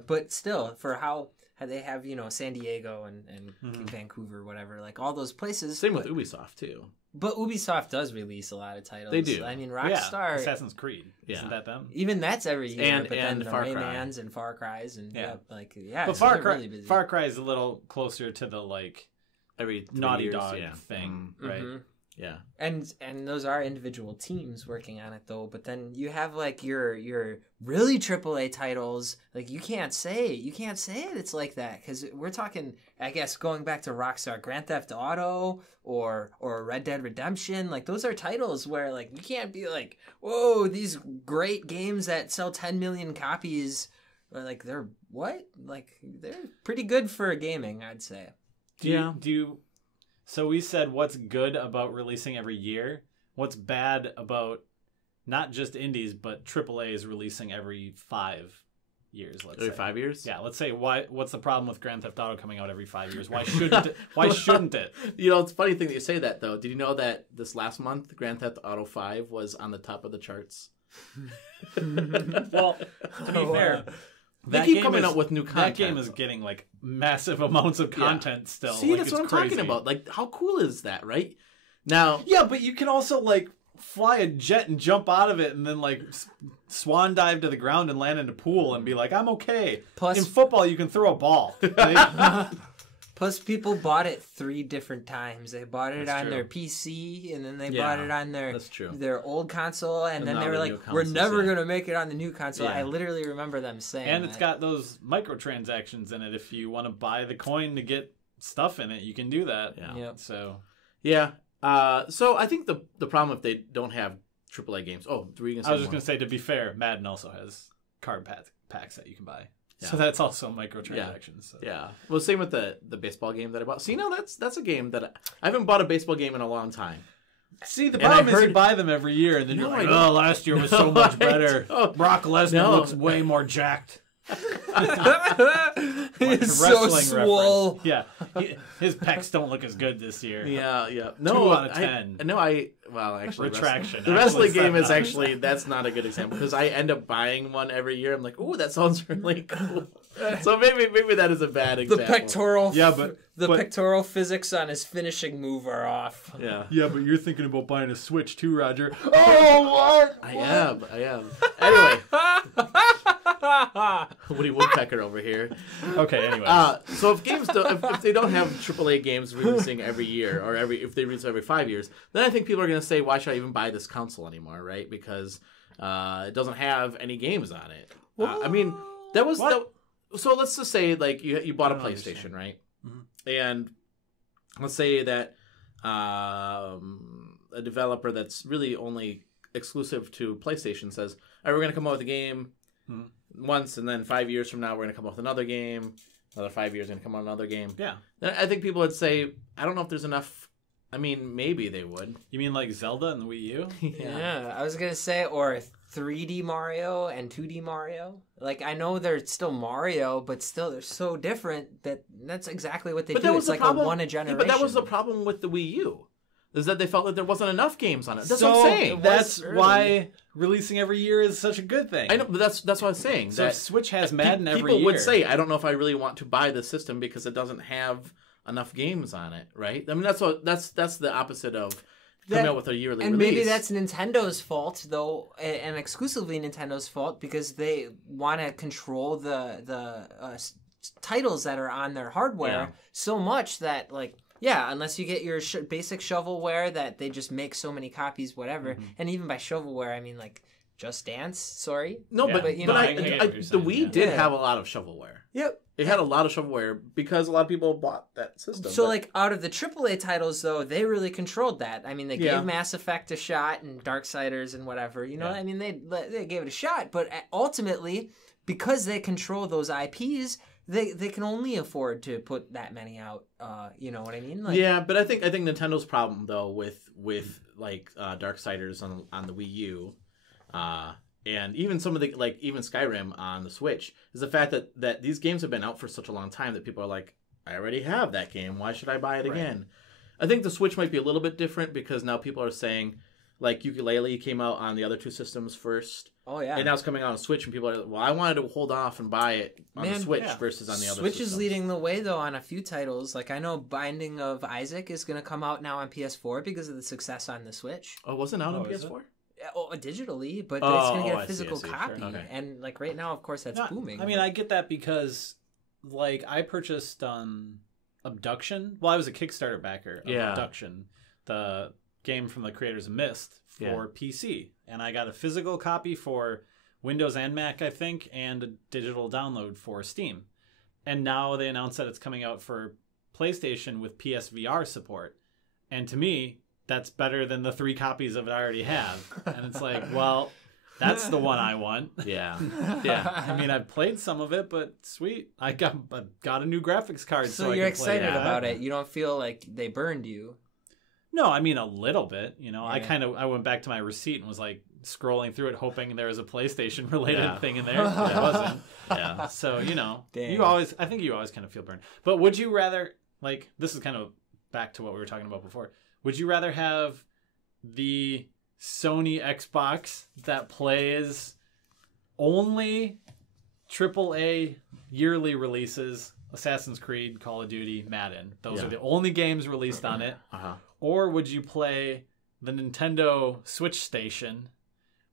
But still, for how they have, San Diego and Vancouver, whatever, like all those places. Same with Ubisoft too. But Ubisoft does release a lot of titles. They do. I mean, Rockstar. Assassin's Creed. Isn't that them? Even that's every year. And but then the Far Cry. Raymans and Far Cries and But so they're really busy. Far Cry is a little closer to the like every Naughty years, Dog thing, right? Mm-hmm. Yeah. And those are individual teams working on it though, but then you have like your really AAA titles. Like you can't say it's like that, cuz we're talking, I guess, going back to Rockstar, Grand Theft Auto or Red Dead Redemption. Like those are titles where like you can't be like, "Whoa, these great games that sell 10 million copies." Or like they're pretty good for gaming, I'd say. So we said what's good about releasing every year. What's bad about not just indies, but AAA is releasing every 5 years, let's say. Every 5 years? Yeah, let's say what's the problem with Grand Theft Auto coming out every 5 years? Why shouldn't it? Why shouldn't it? It's a funny thing that you say that, though. Did you know that this last month, Grand Theft Auto 5 was on the top of the charts? Well, to be fair, they keep coming out with new content. That game is getting like massive amounts of content still. See, like, that's what I'm crazy. talking about. Like, how cool is that, right? Now, yeah, but you can also like fly a jet and jump out of it and then like swan dive to the ground and land in a pool and be like, I'm okay. Plus, in football, you can throw a ball. Plus, people bought it 3 different times. They bought it That's on true. their PC, and then they bought it on their old console, and then now they were the like, new "We're consoles, never gonna make it on the new console." Yeah. I literally remember them saying And that. it's got those microtransactions in it. If you want to buy the coin to get stuff in it, you can do that. Yeah. Yep. So yeah. So I think the problem if they don't have AAA games. Oh, were you gonna say I was just more? going to say, to be fair, Madden also has card packs that you can buy. Yeah. So that's also microtransactions. So. Yeah. Well, same with the baseball game that I bought. So, that's a game that I haven't bought a baseball game in a long time. See, the And I problem is heard- you buy them every year, and then No, you're I like, don't. oh, last year was so much better. Brock Lesnar No. looks way more jacked. He's so Wrestling swole. reference. Yeah. His pecs don't look as good this year. Yeah. No, 2 out of 10. Well, actually, Retraction. The wrestling Actually game is said actually, that's not a good example because I end up buying one every year. I'm like, ooh, that sounds really cool. So maybe that is a bad The example. pectoral, Yeah, but pectoral physics on his finishing move are off. Yeah. Yeah, but you're thinking about buying a Switch too, Roger. Oh, what? I am. Anyway. Woody Woodpecker over here. Okay, anyway. So if games if they don't have AAA games releasing every year or if they release every 5 years, then I think people are going to say, why should I even buy this console anymore, right? Because it doesn't have any games on it. I mean, that was so let's just say like you bought a PlayStation, right? and let's say that a developer that's really only exclusive to PlayStation says, all right, we're going to come out with a game once, and then 5 years from now, we're going to come up with another game. Another 5 years, going to come out with another game. Yeah. Then I think people would say, I don't know if there's enough. I mean, maybe they would. You mean like Zelda and the Wii U? Yeah, I was going to say, or 3D Mario and 2D Mario. Like, I know they're still Mario, but still they're so different that's exactly what they do. It's like a one-a-generation. But that was the problem with the Wii U. Is that they felt that there wasn't enough games on it. That's what I'm saying. That's why releasing every year is such a good thing. I know, but that's what I was saying. So that if Switch has Madden every year. People would say, I don't know if I really want to buy the system because it doesn't have enough games on it, right? I mean, that's the opposite of coming out with a yearly and release. Maybe that's Nintendo's fault, though, and exclusively Nintendo's fault, because they want to control the titles that are on their hardware so much that, like, yeah, unless you get your basic shovelware that they just make so many copies, whatever. Mm-hmm. And even by shovelware, I mean, like, Just Dance, sorry. No, but the Wii did have a lot of shovelware. Yep. It had a lot of shovelware because a lot of people bought that system. So, like, out of the AAA titles, though, they really controlled that. I mean, they gave Mass Effect a shot and Darksiders and whatever. You know, I mean, they gave it a shot. But ultimately, because they control those IPs, they can only afford to put that many out. You know what I mean? Like, yeah, but I think Nintendo's problem though with like Darksiders on the Wii U, and even some of the even Skyrim on the Switch is the fact that these games have been out for such a long time that people are like, I already have that game. Why should I buy it again? I think the Switch might be a little bit different because now people are saying, like, Yooka-Laylee came out on the other two systems first. Oh, yeah. And now it's coming out on Switch, and people are like, well, I wanted to hold off and buy it on the Switch versus on the other Switch systems. is leading the way, though, on a few titles. Like, I know Binding of Isaac is going to come out now on PS4 because of the success on the Switch. Oh, wasn't it out on PS4? Digitally, but it's going to get a physical copy. Sure. Okay. And, like, right now, of course, that's booming. I mean, I get that because, like, I purchased Abduction. Well, I was a Kickstarter backer of Abduction, the game from the creators of Myst, for PC. And I got a physical copy for Windows and Mac, I think, and a digital download for Steam. And now they announced that it's coming out for PlayStation with PSVR support. And to me, that's better than the 3 copies of it I already have. And it's like, well, that's the one I want. Yeah. I mean, I've played some of it, but sweet. I got a new graphics card. So you're excited about it. You don't feel like they burned you. No, I mean a little bit. You know, I went back to my receipt and was like scrolling through it, hoping there was a PlayStation related thing in there. There wasn't. Yeah. So you know, I think you always kind of feel burned. But would you rather, like, this is kind of back to what we were talking about before. Would you rather have the Sony Xbox that plays only AAA yearly releases, Assassin's Creed, Call of Duty, Madden? Those are the only games released on it. Or would you play the Nintendo Switch Station,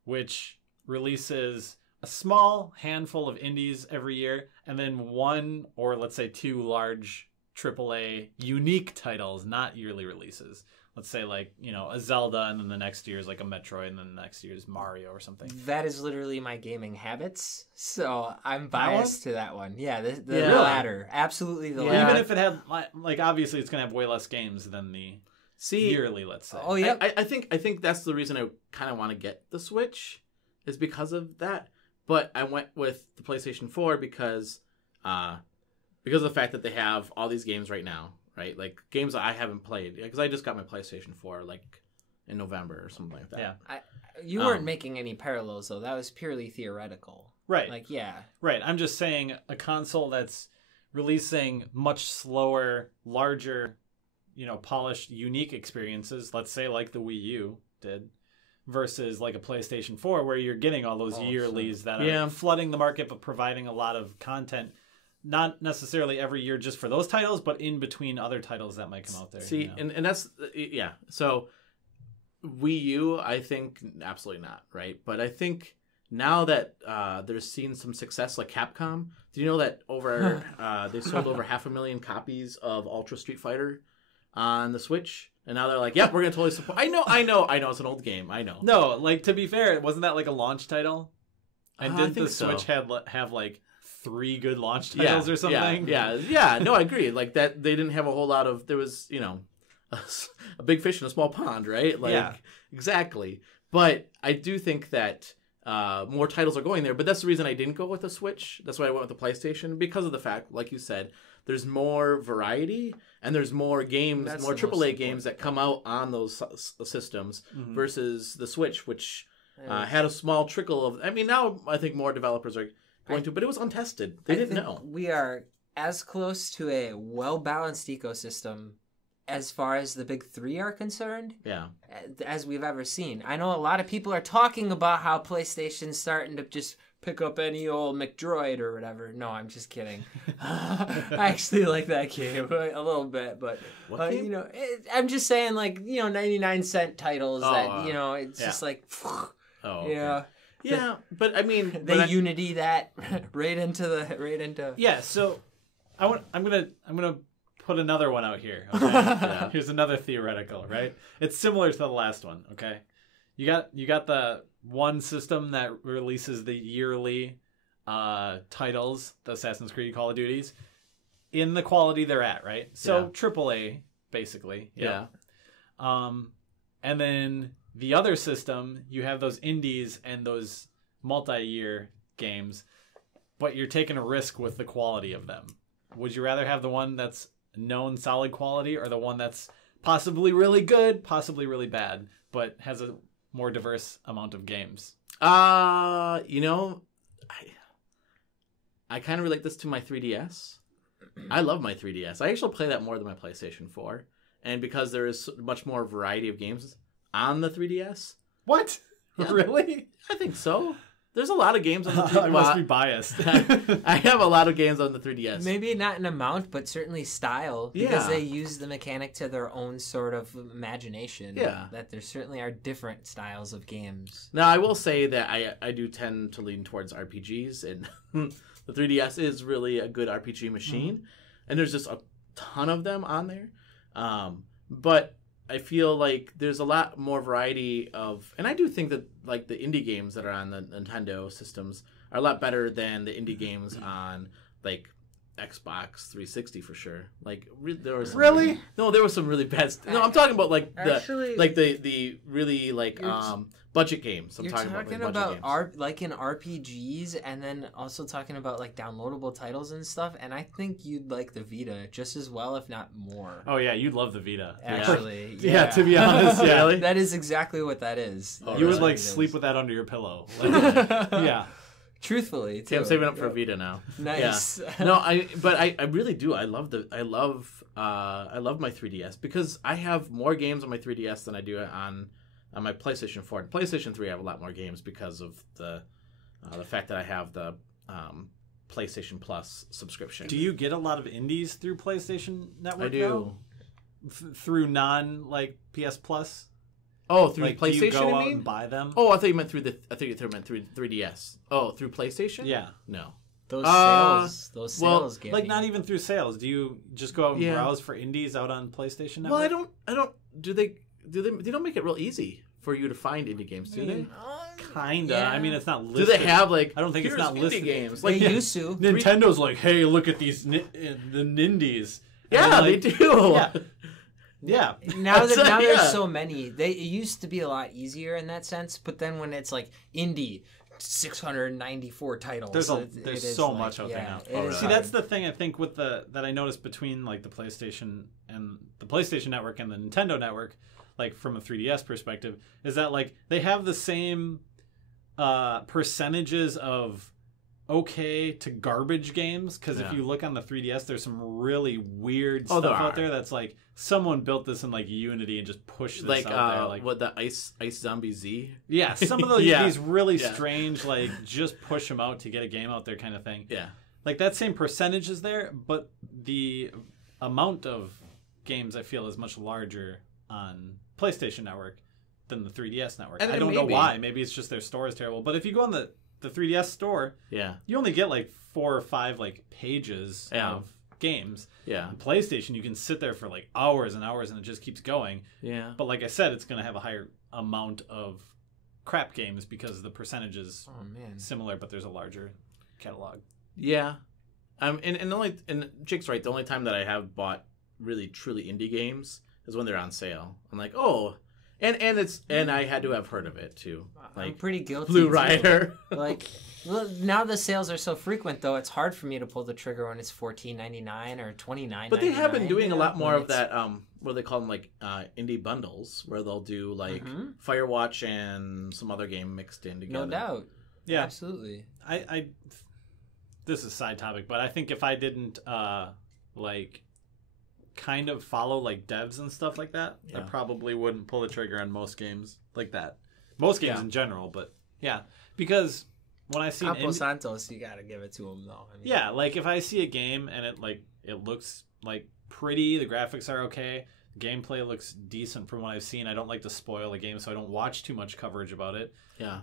which releases a small handful of indies every year, and then 1 or let's say 2 large AAA unique titles, not yearly releases? Let's say, like, you know, a Zelda, and then the next year is like a Metroid, and then the next year is Mario or something. That is literally my gaming habits, so I'm biased to that one. Yeah, the latter. Absolutely the latter. Even if it had, like, obviously it's going to have way less games than the yearly, let's say. Oh, yeah. I think that's the reason I kind of want to get the Switch, is because of that. But I went with the PlayStation 4 because of the fact that they have all these games right now. Right, like games that I haven't played, because I just got my PlayStation 4 like in November or something like that. Yeah, you weren't making any parallels though. That was purely theoretical. Right. Like, yeah. Right. I'm just saying a console that's releasing much slower, larger, you know, polished, unique experiences. Let's say like the Wii U did, versus like a PlayStation 4 where you're getting all those yearlies that are flooding the market but providing a lot of content. Not necessarily every year just for those titles, but in between other titles that might come out there. See, you know? and that's, so Wii U, I think absolutely not, right? But I think now that they're seeing some success, like Capcom, do you know that they sold over 500,000 copies of Ultra Street Fighter on the Switch? And now they're like, yep, we're going to totally support. I know, it's an old game, I know. No, like, to be fair, wasn't that like a launch title? And didn't the Switch so. have like 3 good launch titles or something. Yeah. No, I agree. Like that, they didn't have a whole lot of. There was, a big fish in a small pond, right? Like exactly. But I do think that more titles are going there. But that's the reason I didn't go with the Switch. That's why I went with the PlayStation, because of the fact, like you said, there's more variety and there's more games, more AAA games that come out on those systems versus the Switch, which had a small trickle of. I mean, now I think more developers are going to, but it was untested. They didn't know. We are as close to a well-balanced ecosystem as far as the big 3 are concerned, as we've ever seen. I know a lot of people are talking about how PlayStation's starting to just pick up any old McDroid or whatever. No, I'm just kidding. I actually like that game a little bit, but I'm just saying, like, 99-cent titles that it's just like, but I mean, Unity that right into. Yeah, so I'm gonna put another one out here. Okay? Here's another theoretical, right? It's similar to the last one. Okay, you got the one system that releases the yearly titles, the Assassin's Creed, Call of Duties, in the quality they're at, right? So AAA, basically. Yeah. And then the other system, you have those indies and those multi-year games, but you're taking a risk with the quality of them. Would you rather have the one that's known solid quality, or the one that's possibly really good, possibly really bad, but has a more diverse amount of games? I kind of relate this to my 3DS. I love my 3DS. I actually play that more than my PlayStation 4. And because there is much more variety of games on the 3DS. What? Yeah. Really? I think so. There's a lot of games on the 3DS. I must be biased. I have a lot of games on the 3DS. Maybe not in amount, but certainly style. Because they use the mechanic to their own sort of imagination. Yeah. That there certainly are different styles of games. Now, I will say that I do tend to lean towards RPGs. And the 3DS is really a good RPG machine. And there's just a ton of them on there. But I feel like there's a lot more variety of, and I do think that like the indie games that are on the Nintendo systems are a lot better than the indie games on like Xbox 360 for sure. Like there was some there was some really bad. No, I'm talking about like the really like budget games. You're talking about like in RPGs, and then also talking about like downloadable titles and stuff. And I think you'd like the Vita just as well, if not more. Oh yeah, you'd love the Vita. Actually, yeah. To be honest, really, that is exactly what that is. You would like sleep with that under your pillow. Like, yeah. Truthfully, too. Yeah, I'm saving up for Vita now. Nice. Yeah. No, I really do. I love my 3DS because I have more games on my 3DS than I do on my PlayStation 4. And PlayStation 3, I have a lot more games because of the fact that I have the PlayStation Plus subscription. Do you get a lot of indies through PlayStation Network? I do. Through PS Plus? Oh, through like, PlayStation, do you go out mean? and buy them? Oh, I thought you meant through 3DS. Oh, through PlayStation? Yeah. No. Those sales get like not even through sales. Do you just go out and browse for indies out on PlayStation Network? Well, I don't. They don't make it real easy for you to find indie games, do they? Kinda. Yeah. I mean, it's not listed. Do they have like? I don't think it's not listed. Games. Like they used to. Nintendo's like, hey, look at these the Nindies. Yeah, they do. Yeah. Yeah. Now there's so many. It used to be a lot easier in that sense, but then when it's like indie, 694 titles. There's so much out there now. See, that's the thing I think with that I noticed between like the PlayStation Network and the Nintendo Network, like from a 3DS perspective, is that like they have the same percentages of okay to garbage games, because if you look on the 3DS, there's some really weird stuff out there that's like someone built this in like Unity and just pushed this out there. Like what, the Ice Zombie Z? Yeah, some of those these really strange like just push them out to get a game out there kind of thing. Yeah, like that same percentage is there, but the amount of games I feel is much larger on PlayStation Network than the 3DS Network. And I don't know why. Maybe it's just their store is terrible. But if you go on the 3DS store, you only get like 4 or 5 like pages of games. Yeah. On PlayStation, you can sit there for like hours and hours, and it just keeps going. Yeah. But like I said, it's going to have a higher amount of crap games because the percentage is similar, but there's a larger catalog. Yeah. And Jake's right. The only time that I have bought really truly indie games is when they're on sale. I'm like, oh, and I had to have heard of it too. I'm Like pretty guilty. Blue too. Rider. Like, well, now the sales are so frequent, though, it's hard for me to pull the trigger when it's $14.99 or $29.99. But they have been doing a lot more when of that. What do they call them? Like indie bundles, where they'll do like Firewatch and some other game mixed in together. No doubt. Yeah, Absolutely. I this is a side topic, but I think if I didn't like kind of follow like devs and stuff like that, I probably wouldn't pull the trigger on most games like that. Most games in general, but yeah, because when I see Campo Santos, you gotta give it to him though. I mean, yeah, like if I see a game and it looks like pretty, the graphics are okay, gameplay looks decent from what I've seen. I don't like to spoil a game, so I don't watch too much coverage about it. Yeah.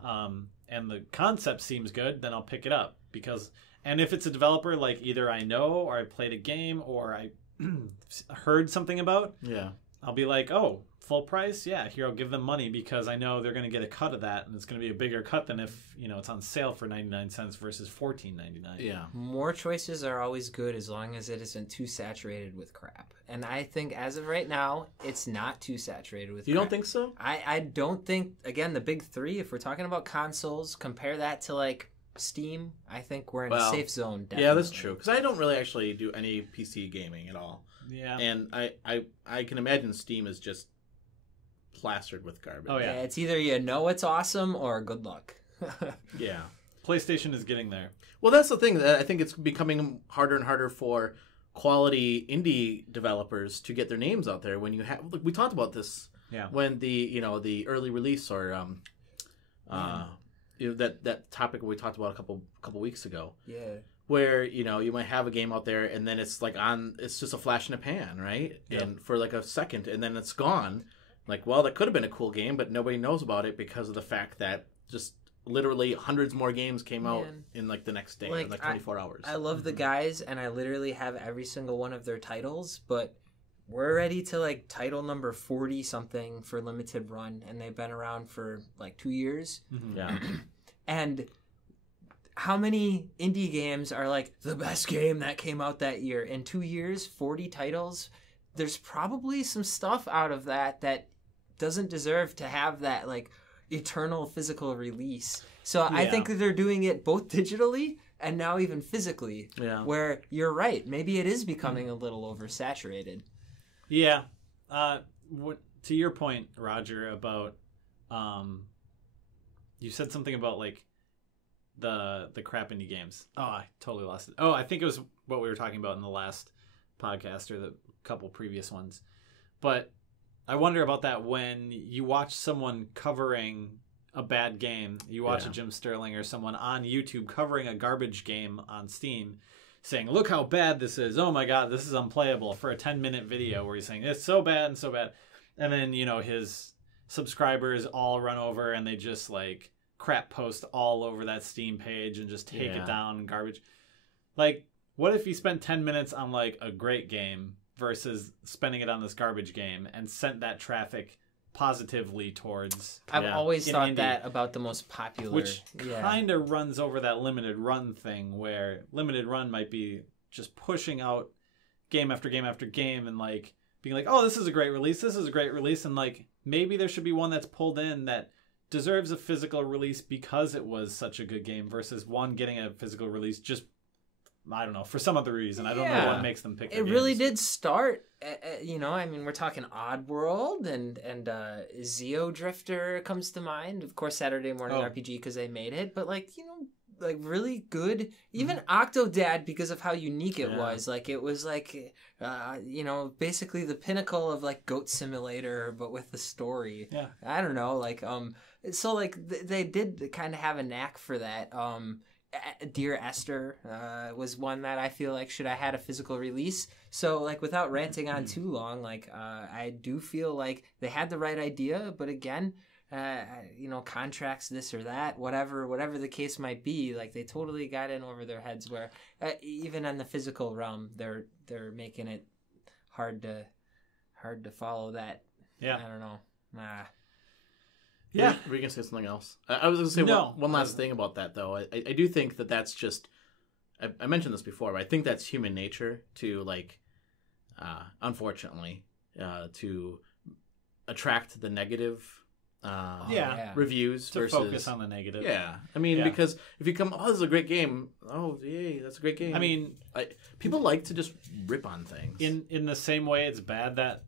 And the concept seems good, then I'll pick it up because. And if it's a developer like either I know or I played a game or I heard something about, I'll be like, oh, full price? Yeah, here, I'll give them money because I know they're going to get a cut of that, and it's going to be a bigger cut than if, it's on sale for 99 cents versus $14.99. Yeah. More choices are always good as long as it isn't too saturated with crap. And I think as of right now, it's not too saturated with crap. You don't think so? I don't think, again, the big three, if we're talking about consoles, compare that to like Steam, I think we're in a safe zone. Definitely. Yeah, that's true. Because I don't really actually do any PC gaming at all. Yeah. And I can imagine Steam is just plastered with garbage. Oh, yeah. It's either it's awesome or good luck. Yeah. PlayStation is getting there. Well, that's the thing. I think it's becoming harder and harder for quality indie developers to get their names out there. When you have, we talked about this. Yeah. When the early release or that topic we talked about a couple weeks ago. Yeah. Where you might have a game out there and then it's like it's just a flash in a pan, right? Yep. And for like a second and then it's gone. Like, well, that could have been a cool game, but nobody knows about it because of the fact that just literally hundreds more games came out in like the next day, in like 24 hours. I love the guys, and I literally have every single one of their titles, but we're ready to like title number 40 something for limited run, and they've been around for like 2 years. Mm-hmm. Yeah. And how many indie games are like the best game that came out that year? In 2 years, 40 titles. There's probably some stuff out of that doesn't deserve to have that like eternal physical release. So I think that they're doing it both digitally and now even physically. Yeah. Where you're right, maybe it is becoming a little oversaturated. Yeah. To your point, Roger, about you said something about like the crap indie games. Oh, I totally lost it. Oh, I think it was what we were talking about in the last podcast or the couple previous ones. But I wonder about that when you watch someone covering a bad game. You watch a Jim Sterling or someone on YouTube covering a garbage game on Steam saying, look how bad this is. Oh my God, this is unplayable, for a 10-minute video where he's saying it's so bad and so bad. And then, his subscribers all run over and they just like crap post all over that Steam page and just take it down, garbage. Like, what if you spent 10 minutes on like a great game versus spending it on this garbage game and sent that traffic positively towards I've always thought indie, that about the most popular, which kind of runs over that limited run thing, where limited run might be just pushing out game after game after game and like being like, oh, this is a great release, and like maybe there should be one that's pulled in that deserves a physical release because it was such a good game versus one getting a physical release just, I don't know, for some other reason. I don't know what makes them pick their It really games. did start, I mean, we're talking Oddworld and Zeo Drifter comes to mind. Of course, Saturday Morning RPG because they made it. But, like really good. Even Octodad because of how unique it was. Like, it was like, basically the pinnacle of, like, Goat Simulator, but with the story. Yeah. I don't know. Like, so, like, they did kind of have a knack for that. Dear Esther was one that I feel like should have had a physical release. So, like, without ranting on too long, like, I do feel like they had the right idea, but again, contracts, this or that, whatever the case might be, like, they totally got in over their heads where even in the physical realm, they're making it hard to follow that. Yeah. I don't know. Yeah. Were you going to say something else? I was going to say one last thing about that, though. I do think that that's just I mentioned this before, but I think that's human nature to like, unfortunately, to attract the negative reviews to versus focus on the negative. Yeah, I mean, because if you come, oh, this is a great game. Oh, yay, that's a great game. I mean, people like to just rip on things. In the same way, it's bad that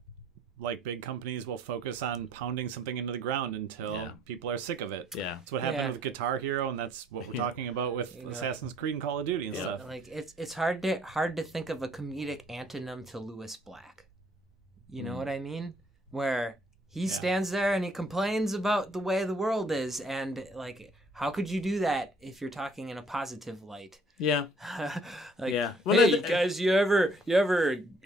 like big companies will focus on pounding something into the ground until people are sick of it. Yeah, that's what happened with Guitar Hero, and that's what we're talking about with Assassin's Creed and Call of Duty and stuff. Like it's hard to think of a comedic antonym to Lewis Black. You know what I mean? Where he stands there and he complains about the way the world is, and like, how could you do that if you're talking in a positive light? Yeah, like, well, hey, guys, you ever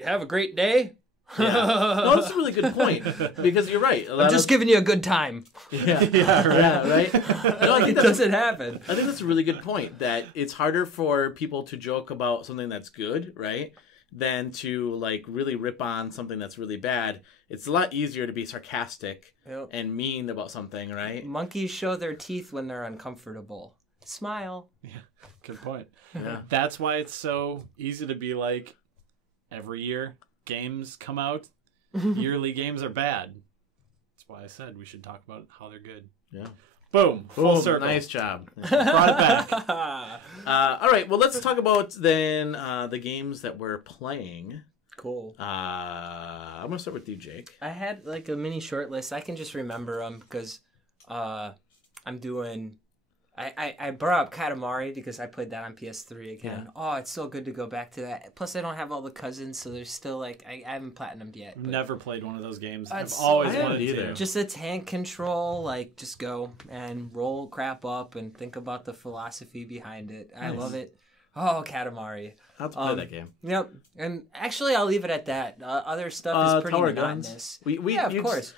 have a great day? Yeah. No, that's a really good point because you're right. I'm just giving you a good time. Right. No, I think it doesn't happen. I think that's a really good point. That it's harder for people to joke about something that's good, right, than to like really rip on something that's really bad. It's a lot easier to be sarcastic and mean about something, right? Monkeys show their teeth when they're uncomfortable. Smile. Yeah, good point. Yeah, that's why it's so easy to be like, every year games come out, yearly games are bad. That's why I said we should talk about how they're good. Yeah. Boom. Full circle. Nice job. Brought it back. All right. Well, let's talk about then the games that we're playing. Cool. I'm going to start with you, Jake. I had like a mini short list. I can just remember them because I'm doing... I brought up Katamari because I played that on PS3 again. Yeah. Oh, it's so good to go back to that. Plus, I don't have all the cousins, so there's still like I haven't platinumed yet. But never played one of those games. I've always wanted to. Just a tank control, like just go and roll crap up and think about the philosophy behind it. Nice. I love it. Oh, Katamari. I'll have to play that game. Yep. And actually, I'll leave it at that. Other stuff is pretty monotonous. Of course.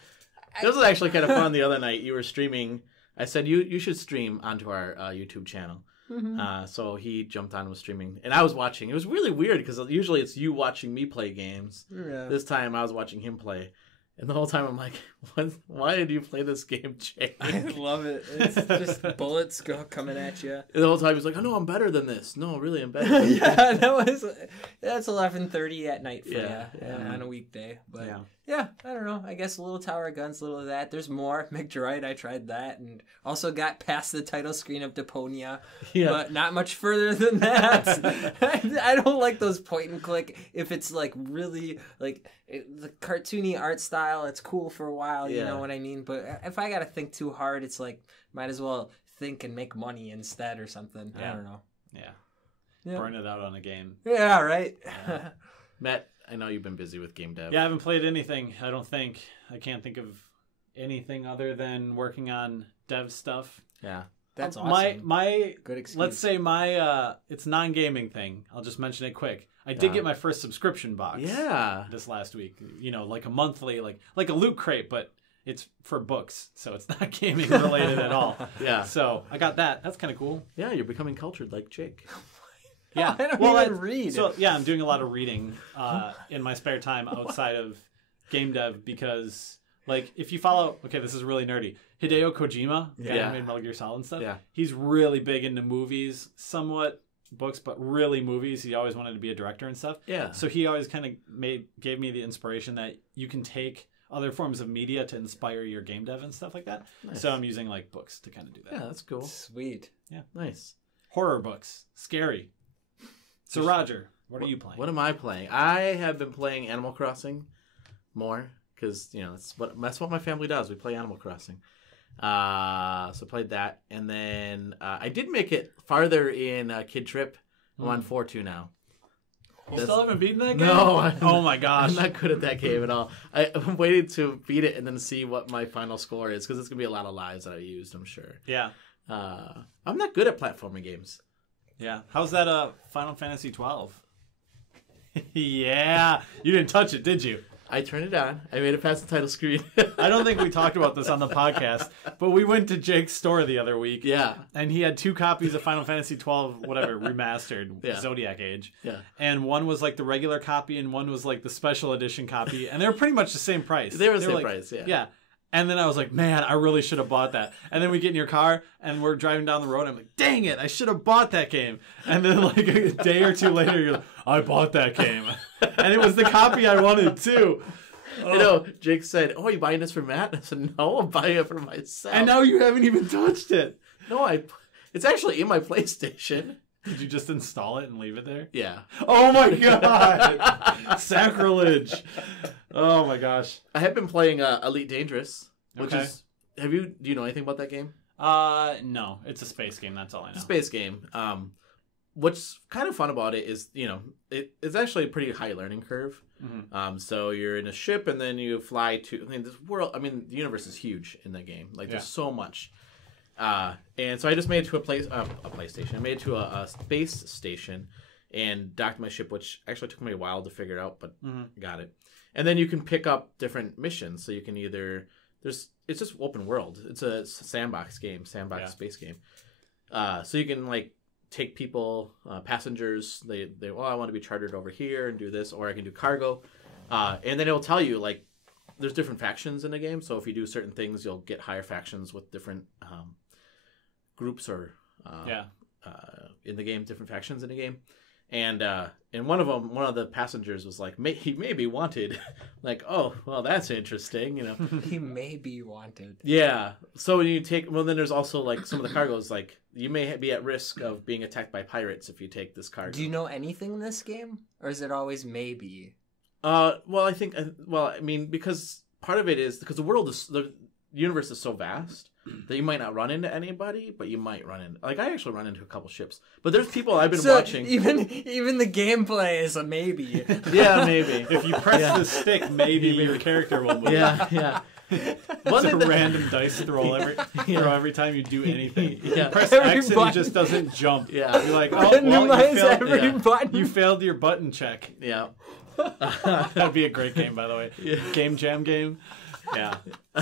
This was actually kind of fun the other night. You were streaming. I said, you should stream onto our YouTube channel. Mm-hmm. So he jumped on and was streaming. And I was watching. It was really weird because usually it's you watching me play games. Yeah. This time I was watching him play. And the whole time I'm like, why did you play this game, Jake? I love it. It's just bullets coming at you. And the whole time he's like, oh, no, I'm better than this. No, really, I'm better than this. That's 11:30 at night for you on a weekday. But yeah, I don't know. I guess a little Tower of Guns, a little of that. There's more. McDroid, I tried that. And also got past the title screen of Deponia. Yeah. But not much further than that. I don't like those point and click. If it's like really like the cartoony art style, it's cool for a while. You know what I mean? But if I got to think too hard, it's like, might as well think and make money instead or something. I don't know. Yeah. Burn it out on a game. Yeah, right. Matt, I know you've been busy with game dev. Yeah, I haven't played anything. I don't think. I can't think of anything other than working on dev stuff. Yeah. That's awesome. My good excuse. Let's say my it's non-gaming thing. I'll just mention it quick. I did get my first subscription box. Yeah. This last week. You know, like a monthly, like a Loot Crate, but it's for books, so it's not gaming related at all. Yeah. So I got that. That's kind of cool. Yeah, you're becoming cultured like Jake. Yeah. I don't even read. So yeah, I'm doing a lot of reading in my spare time outside of game dev because, like, if you follow, okay, this is really nerdy. Hideo Kojima, the guy who made Metal Gear Solid and stuff. Yeah. He's really big into movies, somewhat books, but really movies. He always wanted to be a director and stuff. Yeah. So he always kind of gave me the inspiration that you can take other forms of media to inspire your game dev and stuff like that. Nice. So I'm using like books to kind of do that. Yeah, that's cool. Sweet. Yeah. Nice. Horror books. Scary. So Roger, what are you playing? What am I playing? I have been playing Animal Crossing more because, you know, that's what my family does. We play Animal Crossing. So I played that. And then I did make it farther in Kid Trip. I'm on 4-2 now. You still haven't beaten that game? No. Oh my gosh. I'm not good at that game at all. I'm waiting to beat it and then see what my final score is because it's going to be a lot of lives that I used, I'm sure. Yeah. I'm not good at platforming games. Yeah. How's that Final Fantasy 12? Yeah. You didn't touch it, did you? I turned it on. I made it past the title screen. I don't think we talked about this on the podcast, but we went to Jake's store the other week. Yeah. And he had 2 copies of Final Fantasy 12, whatever, remastered, Zodiac Age. Yeah. And one was like the regular copy and one was like the special edition copy. And they were pretty much the same price. They were the same price, yeah. Yeah. And then I was like, man, I really should have bought that. And then we get in your car and we're driving down the road. And I'm like, dang it, I should have bought that game. And then like a day or two later, you're like, I bought that game. And it was the copy I wanted too. You know, Jake said, "Oh, are you buying this for Matt?" I said, "No, I'm buying it for myself." And now you haven't even touched it. No, it's actually in my PlayStation. Did you just install it and leave it there? Yeah. Oh my god! Sacrilege! Oh my gosh! I have been playing Elite Dangerous, which Okay. is. Do you know anything about that game? No, it's a space game. That's all I know. It's a space game. What's kind of fun about it is, it's actually a pretty high learning curve. Mm-hmm. So you're in a ship and then you fly to. The universe is huge in that game. Like there's so much. And so I just made it to a PlayStation. I made it to a space station and docked my ship, which actually took me a while to figure out, but got it. And then you can pick up different missions. So you can it's just open world. It's a sandbox game, space game. So you can like take people, passengers. They I want to be chartered over here and do this, or I can do cargo. And then it'll tell you like there's different factions in the game. So if you do certain things, you'll get higher factions with different groups or in the game, different factions in the game. And one of the passengers was like, he may be wanted. Like, oh, well, that's interesting, He may be wanted. Yeah. So when you then there's also like some of the cargoes, like you may be at risk of being attacked by pirates if you take this cargo. Do you know anything in this game? Or is it always maybe? Well, I mean, because part of it is because the universe is so vast that you might not run into anybody, but you might run into. Like I actually run into a couple ships, but there's people I've been watching. Even the gameplay is a maybe. Yeah, maybe If you press the stick, maybe your character will move. Yeah. It's a random dice throw every time you do anything. Yeah. Press Every X and button. he just doesn't jump. Yeah. You're like, Button. you failed your button check. Yeah. That'd be a great game, by the way. Yeah. Game jam game. Yeah.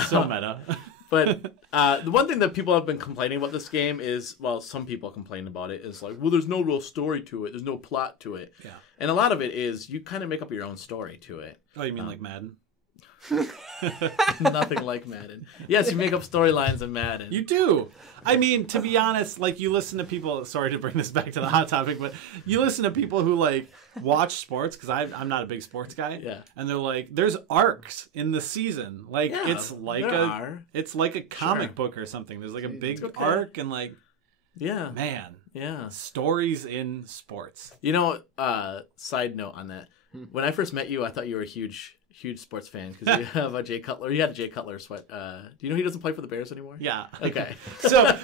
So meta. But the one thing that people have been complaining about this game is, well, some people complain about it, is like, well, there's no real story to it. There's no plot to it. Yeah. And a lot of it is you kind of make up your own story to it. Oh, you mean like Madden? Nothing like Madden. Yes, you make up storylines in Madden. You do. I mean, to be honest, like you listen to people. Sorry to bring this back to the hot topic, but you listen to people who like watch sports because I'm not a big sports guy. Yeah. And they're like, there's arcs in the season. Like Yeah, it's like a comic book or something. There's like a big arc and like, Yeah. man, Yeah. stories in sports. Side note on that. When I first met you, I thought you were a huge sports fan because you have a Jay Cutler. You had a Jay Cutler sweat. Do you know he doesn't play for the Bears anymore? Yeah. Okay. So,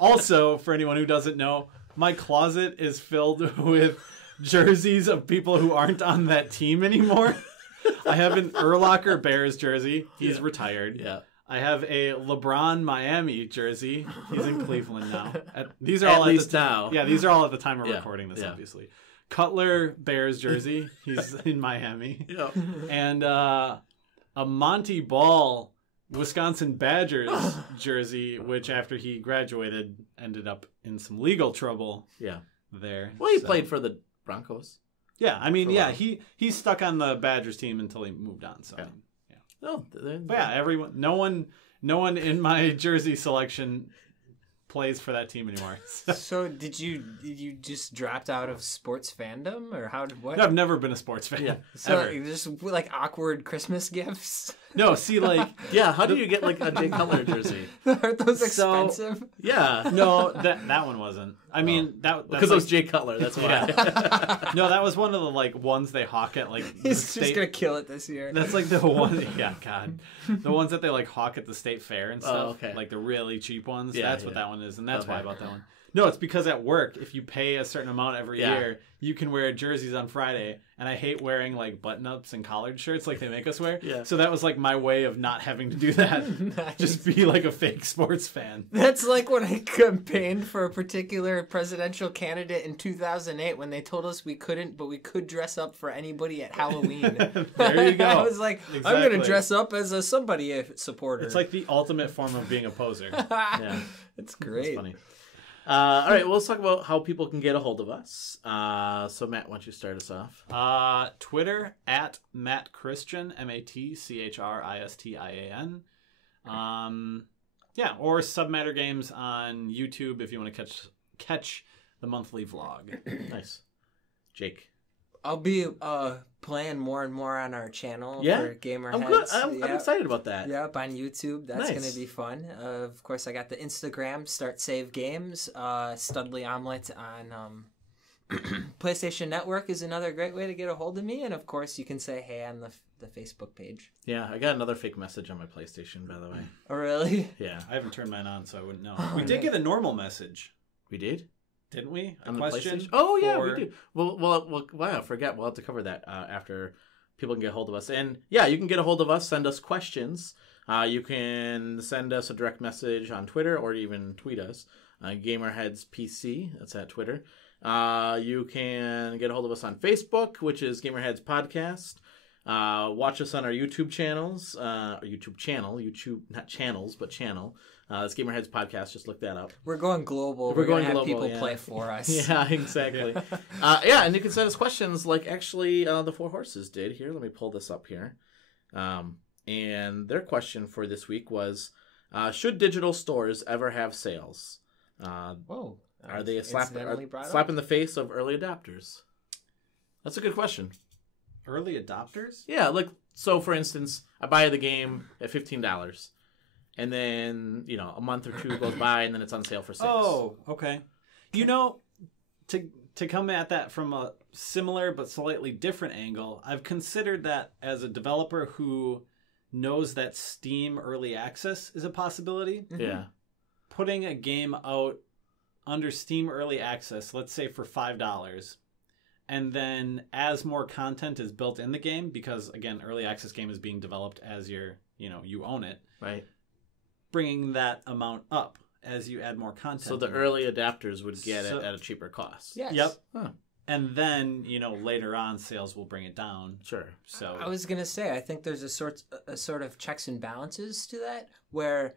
also, for anyone who doesn't know, my closet is filled with jerseys of people who aren't on that team anymore. I have an Urlacher Bears jersey. He's retired. Yeah. I have a LeBron Miami jersey. He's in Cleveland now. These are At all least now. Yeah, these are all at the time of Yeah, recording this, yeah. obviously. Cutler Bears jersey. He's in Miami. Yeah. And a Monty Ball Wisconsin Badgers jersey, which after he graduated ended up in some legal trouble. Yeah. There. Well, he played for the Broncos. Yeah, I mean, for a while. he's stuck on the Badgers team until he moved on. So, Yeah. yeah. Oh, But yeah, no one in my jersey selection plays for that team anymore. So did you just dropped out of sports fandom or what? No, I've never been a sports fan. Yeah. So ever. just like awkward Christmas gifts. No, see, like Yeah. How do you get like a Jay Cutler jersey? Aren't those So- expensive? Yeah. no, that one wasn't. I mean, that's Because it like, was Jay Cutler. That's why. no, that was one of the like ones they hawk at like the He's state. just gonna kill it this year. That's like the one, yeah, God, the ones that they like hawk at the state fair and stuff. Oh, okay. Like the really cheap ones. Yeah, That's what yeah. that one is, and that's why I Okay. bought that one. No, it's because at work, if you pay a certain amount every Yeah. year, you can wear jerseys on Friday. And I hate wearing like button-ups and collared shirts like they make us wear. Yeah. So that was like my way of not having to do that. Nice. Just be like a fake sports fan. That's like when I campaigned for a particular presidential candidate in 2008 when they told us we couldn't, but we could dress up for anybody at Halloween. There you go. I was like, I'm going to Exactly. dress up as a somebody supporter. It's like the ultimate form of being a poser. Yeah. It's great. It's funny. All right, well, let's talk about how people can get a hold of us. So, Matt, why don't you start us off? Twitter at Matt Christian, MattChristian. Yeah, or Submatter Games on YouTube if you want to catch the monthly vlog. Nice. Jake. I'll be playing more and more on our channel for GamerHeads. I'm good. I'm excited about that. Yep, on YouTube. That's Nice. going to be fun. Of course, I got the Instagram, Start Save Games. Studley Omelet on PlayStation Network is another great way to get a hold of me. And, of course, you can say hey on the Facebook page. Yeah, I got another fake message on my PlayStation, by the way. Oh, really? Yeah. I haven't turned mine on, so I wouldn't know. We did get a normal message. We did? Didn't we? On A the question? PlayStation? Oh, yeah, we do. Well, wow, I forget. We'll have to cover that after people can get a hold of us. And, yeah, you can get a hold of us, send us questions. You can send us a direct message on Twitter or even tweet us. GamerHeads PC, that's at Twitter. You can get a hold of us on Facebook, which is GamerHeads Podcast. Watch us on our YouTube channels. YouTube, not channels, but channel. It's GamerHeads Podcast. Just look that up. We're going global. We're going gonna have global, people play for us. Yeah, exactly. Yeah, and you can send us questions like actually the Four Horses did. Here, let me pull this up here. And their question for this week was, should digital stores ever have sales? Whoa. Are they a slap in the face of early adopters? That's a good question. Early adopters? Yeah, like, so for instance, I buy the game at $15. And then, a month or two goes by, and then it's on sale for $6. Oh, okay. To come at that from a similar but slightly different angle, I've considered that as a developer who knows that Steam Early Access is a possibility. Yeah. Putting a game out under Steam Early Access, let's say for $5, and then as more content is built in the game, because, again, Early Access game is being developed as you own it. Right. Bringing that amount up as you add more content. So the early adapters would get it at a cheaper cost. Yes. Yep. Huh. And then, later on, sales will bring it down. Sure. So I was going to say, I think there's a sort of checks and balances to that where,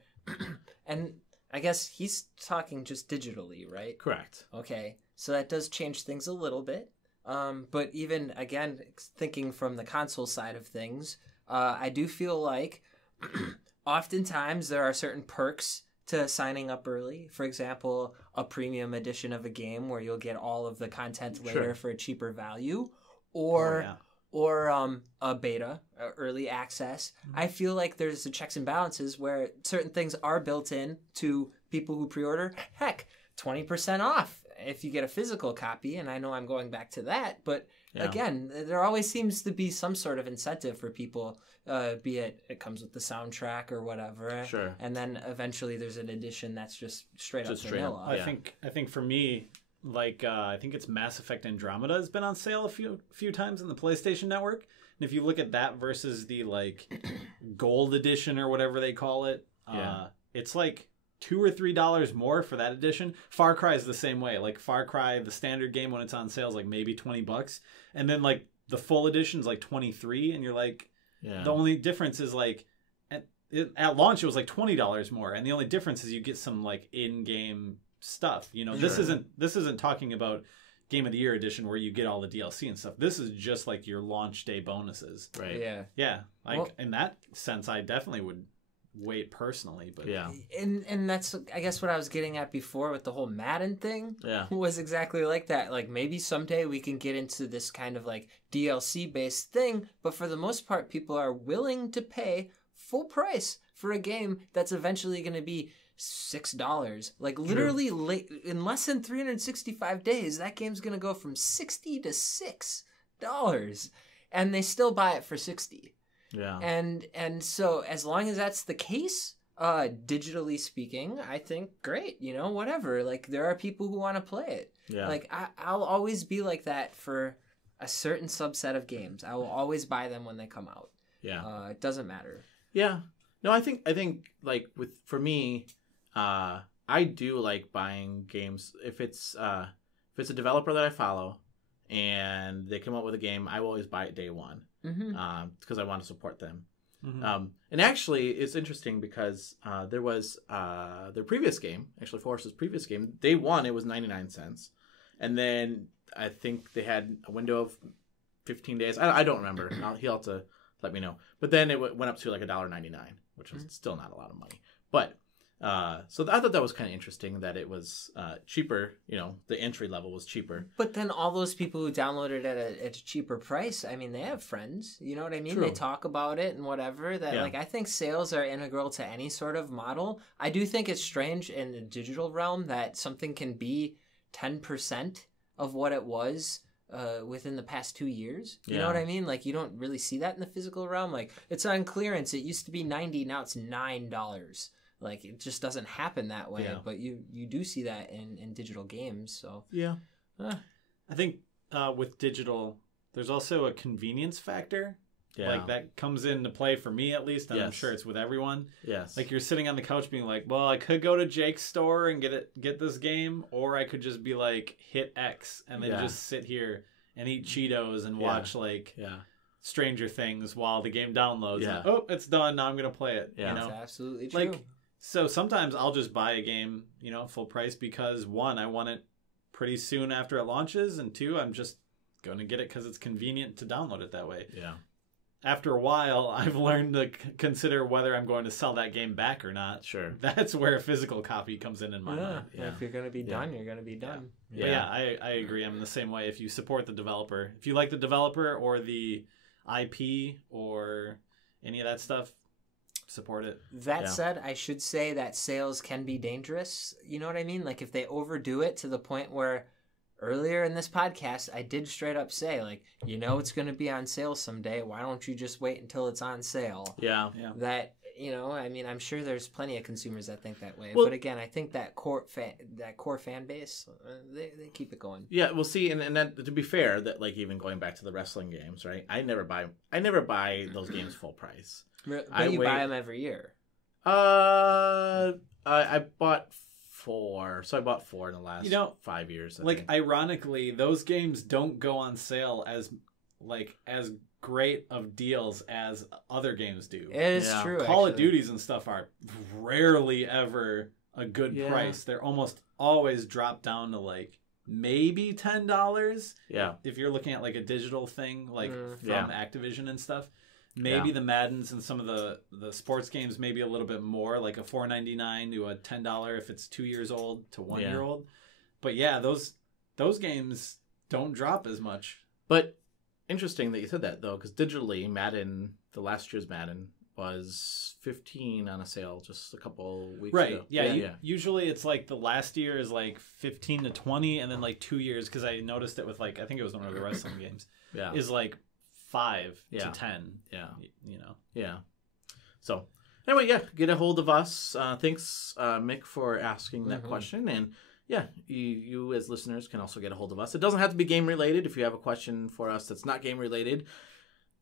and I guess he's talking just digitally, right? Correct. Okay. So that does change things a little bit. But even, again, thinking from the console side of things, I do feel like oftentimes there are certain perks to signing up early. For example, a premium edition of a game where you'll get all of the content later for a cheaper value, or a beta, early access. Mm-hmm. I feel like there's the checks and balances where certain things are built in to people who pre-order. Heck, 20% off if you get a physical copy, and I know I'm going back to that, but again, there always seems to be some sort of incentive for people, be it comes with the soundtrack or whatever. Sure. And then eventually there's an edition that's just straight up vanilla. I think for me, I think it's Mass Effect Andromeda has been on sale a few times in the PlayStation Network. And if you look at that versus the gold edition or whatever they call it, it's $2 or $3 more for that edition. Far Cry is the same way. Like Far Cry, the standard game when it's on sale is maybe $20, and then the full edition is $23, and you're the only difference is at launch it was $20 more, and the only difference is you get some in-game stuff. This isn't talking about Game of the Year edition where you get all the DLC and stuff. This is just your launch day bonuses. Right. Yeah. In that sense, I definitely would wait personally, but and that's I guess what I was getting at before with the whole Madden thing was exactly like that. Maybe someday we can get into this kind of DLC based thing, but for the most part people are willing to pay full price for a game that's eventually going to be $6. Literally in less than 365 days that game's going to go from $60 to $6, and they still buy it for $60. Yeah. And so as long as that's the case, digitally speaking, I think great, whatever. There are people who want to play it. Yeah. I'll always be like that for a certain subset of games. I will always buy them when they come out. Yeah. It doesn't matter. Yeah. No, I think for me, I do like buying games if it's a developer that I follow and they come out with a game, I will always buy it day one. Because I want to support them. Mm-hmm. And actually, it's interesting because there was their previous game, actually Forrest's previous game, day one, it was 99 cents. And then I think they had a window of 15 days. I don't remember. He'll have to let me know. But then it went up to $1.99. which is still not a lot of money. But so I thought that was kind of interesting that it was cheaper. You know, the entry level was cheaper. But then all those people who downloaded at a cheaper price, I mean, they have friends. You know what I mean? True. They talk about it and whatever. That like I think sales are integral to any sort of model. I do think it's strange in the digital realm that something can be 10% of what it was within the past 2 years. You know what I mean? Like, you don't really see that in the physical realm. Like, it's on clearance. It used to be $90, now it's $9. Like, it just doesn't happen that way. Yeah. But you do see that in digital games. So yeah, I think with digital, there's also a convenience factor. Yeah. Like, that comes into play for me, at least, and I'm sure it's with everyone. Yes. Like, you're sitting on the couch being like, well, I could go to Jake's store and get this game, or I could just be like, hit X, and then just sit here and eat Cheetos and watch, like, Stranger Things while the game downloads. Yeah. And, oh, it's done. Now I'm going to play it. Yeah. You know? That's absolutely true. Like, so sometimes I'll just buy a game, you know, full price because, one, I want it pretty soon after it launches, and two, I'm just going to get it because it's convenient to download it that way. Yeah. After a while, I've learned to consider whether I'm going to sell that game back or not. Sure. That's where a physical copy comes in my mind. Yeah. If you're going to be done, you're going to be done. Yeah. I agree. I'm the same way. If you support the developer, if you like the developer or the IP or any of that stuff, support it. That said, I should say that sales can be dangerous. You know what I mean? Like, if they overdo it to the point where earlier in this podcast, I did straight up say, like, you know, it's going to be on sale someday. Why don't you just wait until it's on sale? Yeah. That, you know, I mean, I'm sure there's plenty of consumers that think that way. Well, but again, I think that core fan base, they keep it going. Yeah, we'll see. And that, to be fair, that, like, even going back to the wrestling games, right? I never buy those games full price. But you buy them every year. I bought 4. So I bought 4 in the last 5 years. I think. Ironically, those games don't go on sale as great of deals as other games do. It is true. Call of Duties and stuff are rarely ever a good price. They're almost always dropped down to like maybe $10. Yeah. If you're looking at like a digital thing, like from Activision and stuff. Maybe the Maddens and some of the sports games maybe a little bit more, like a $4.99 to a $10 if it's 2 years old to 1 year old. But yeah, those games don't drop as much. But interesting that you said that, though, because digitally, Madden, the last year's Madden, was $15 on a sale just a couple weeks ago. Yeah. Usually it's like the last year is like $15 to $20, and then like 2 years, because I noticed it with like, I think it was one of the wrestling games, is like 5 to 10. Yeah. You know? Yeah. So, anyway, get a hold of us. Thanks, Mick, for asking that question. And you as listeners can also get a hold of us. It doesn't have to be game related. If you have a question for us that's not game related,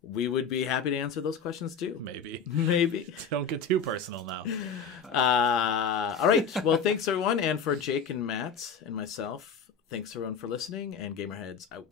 we would be happy to answer those questions too. Maybe. Don't get too personal now. All right. Well, thanks, everyone. And for Jake and Matt and myself, thanks, everyone, for listening. And GamerHeads out.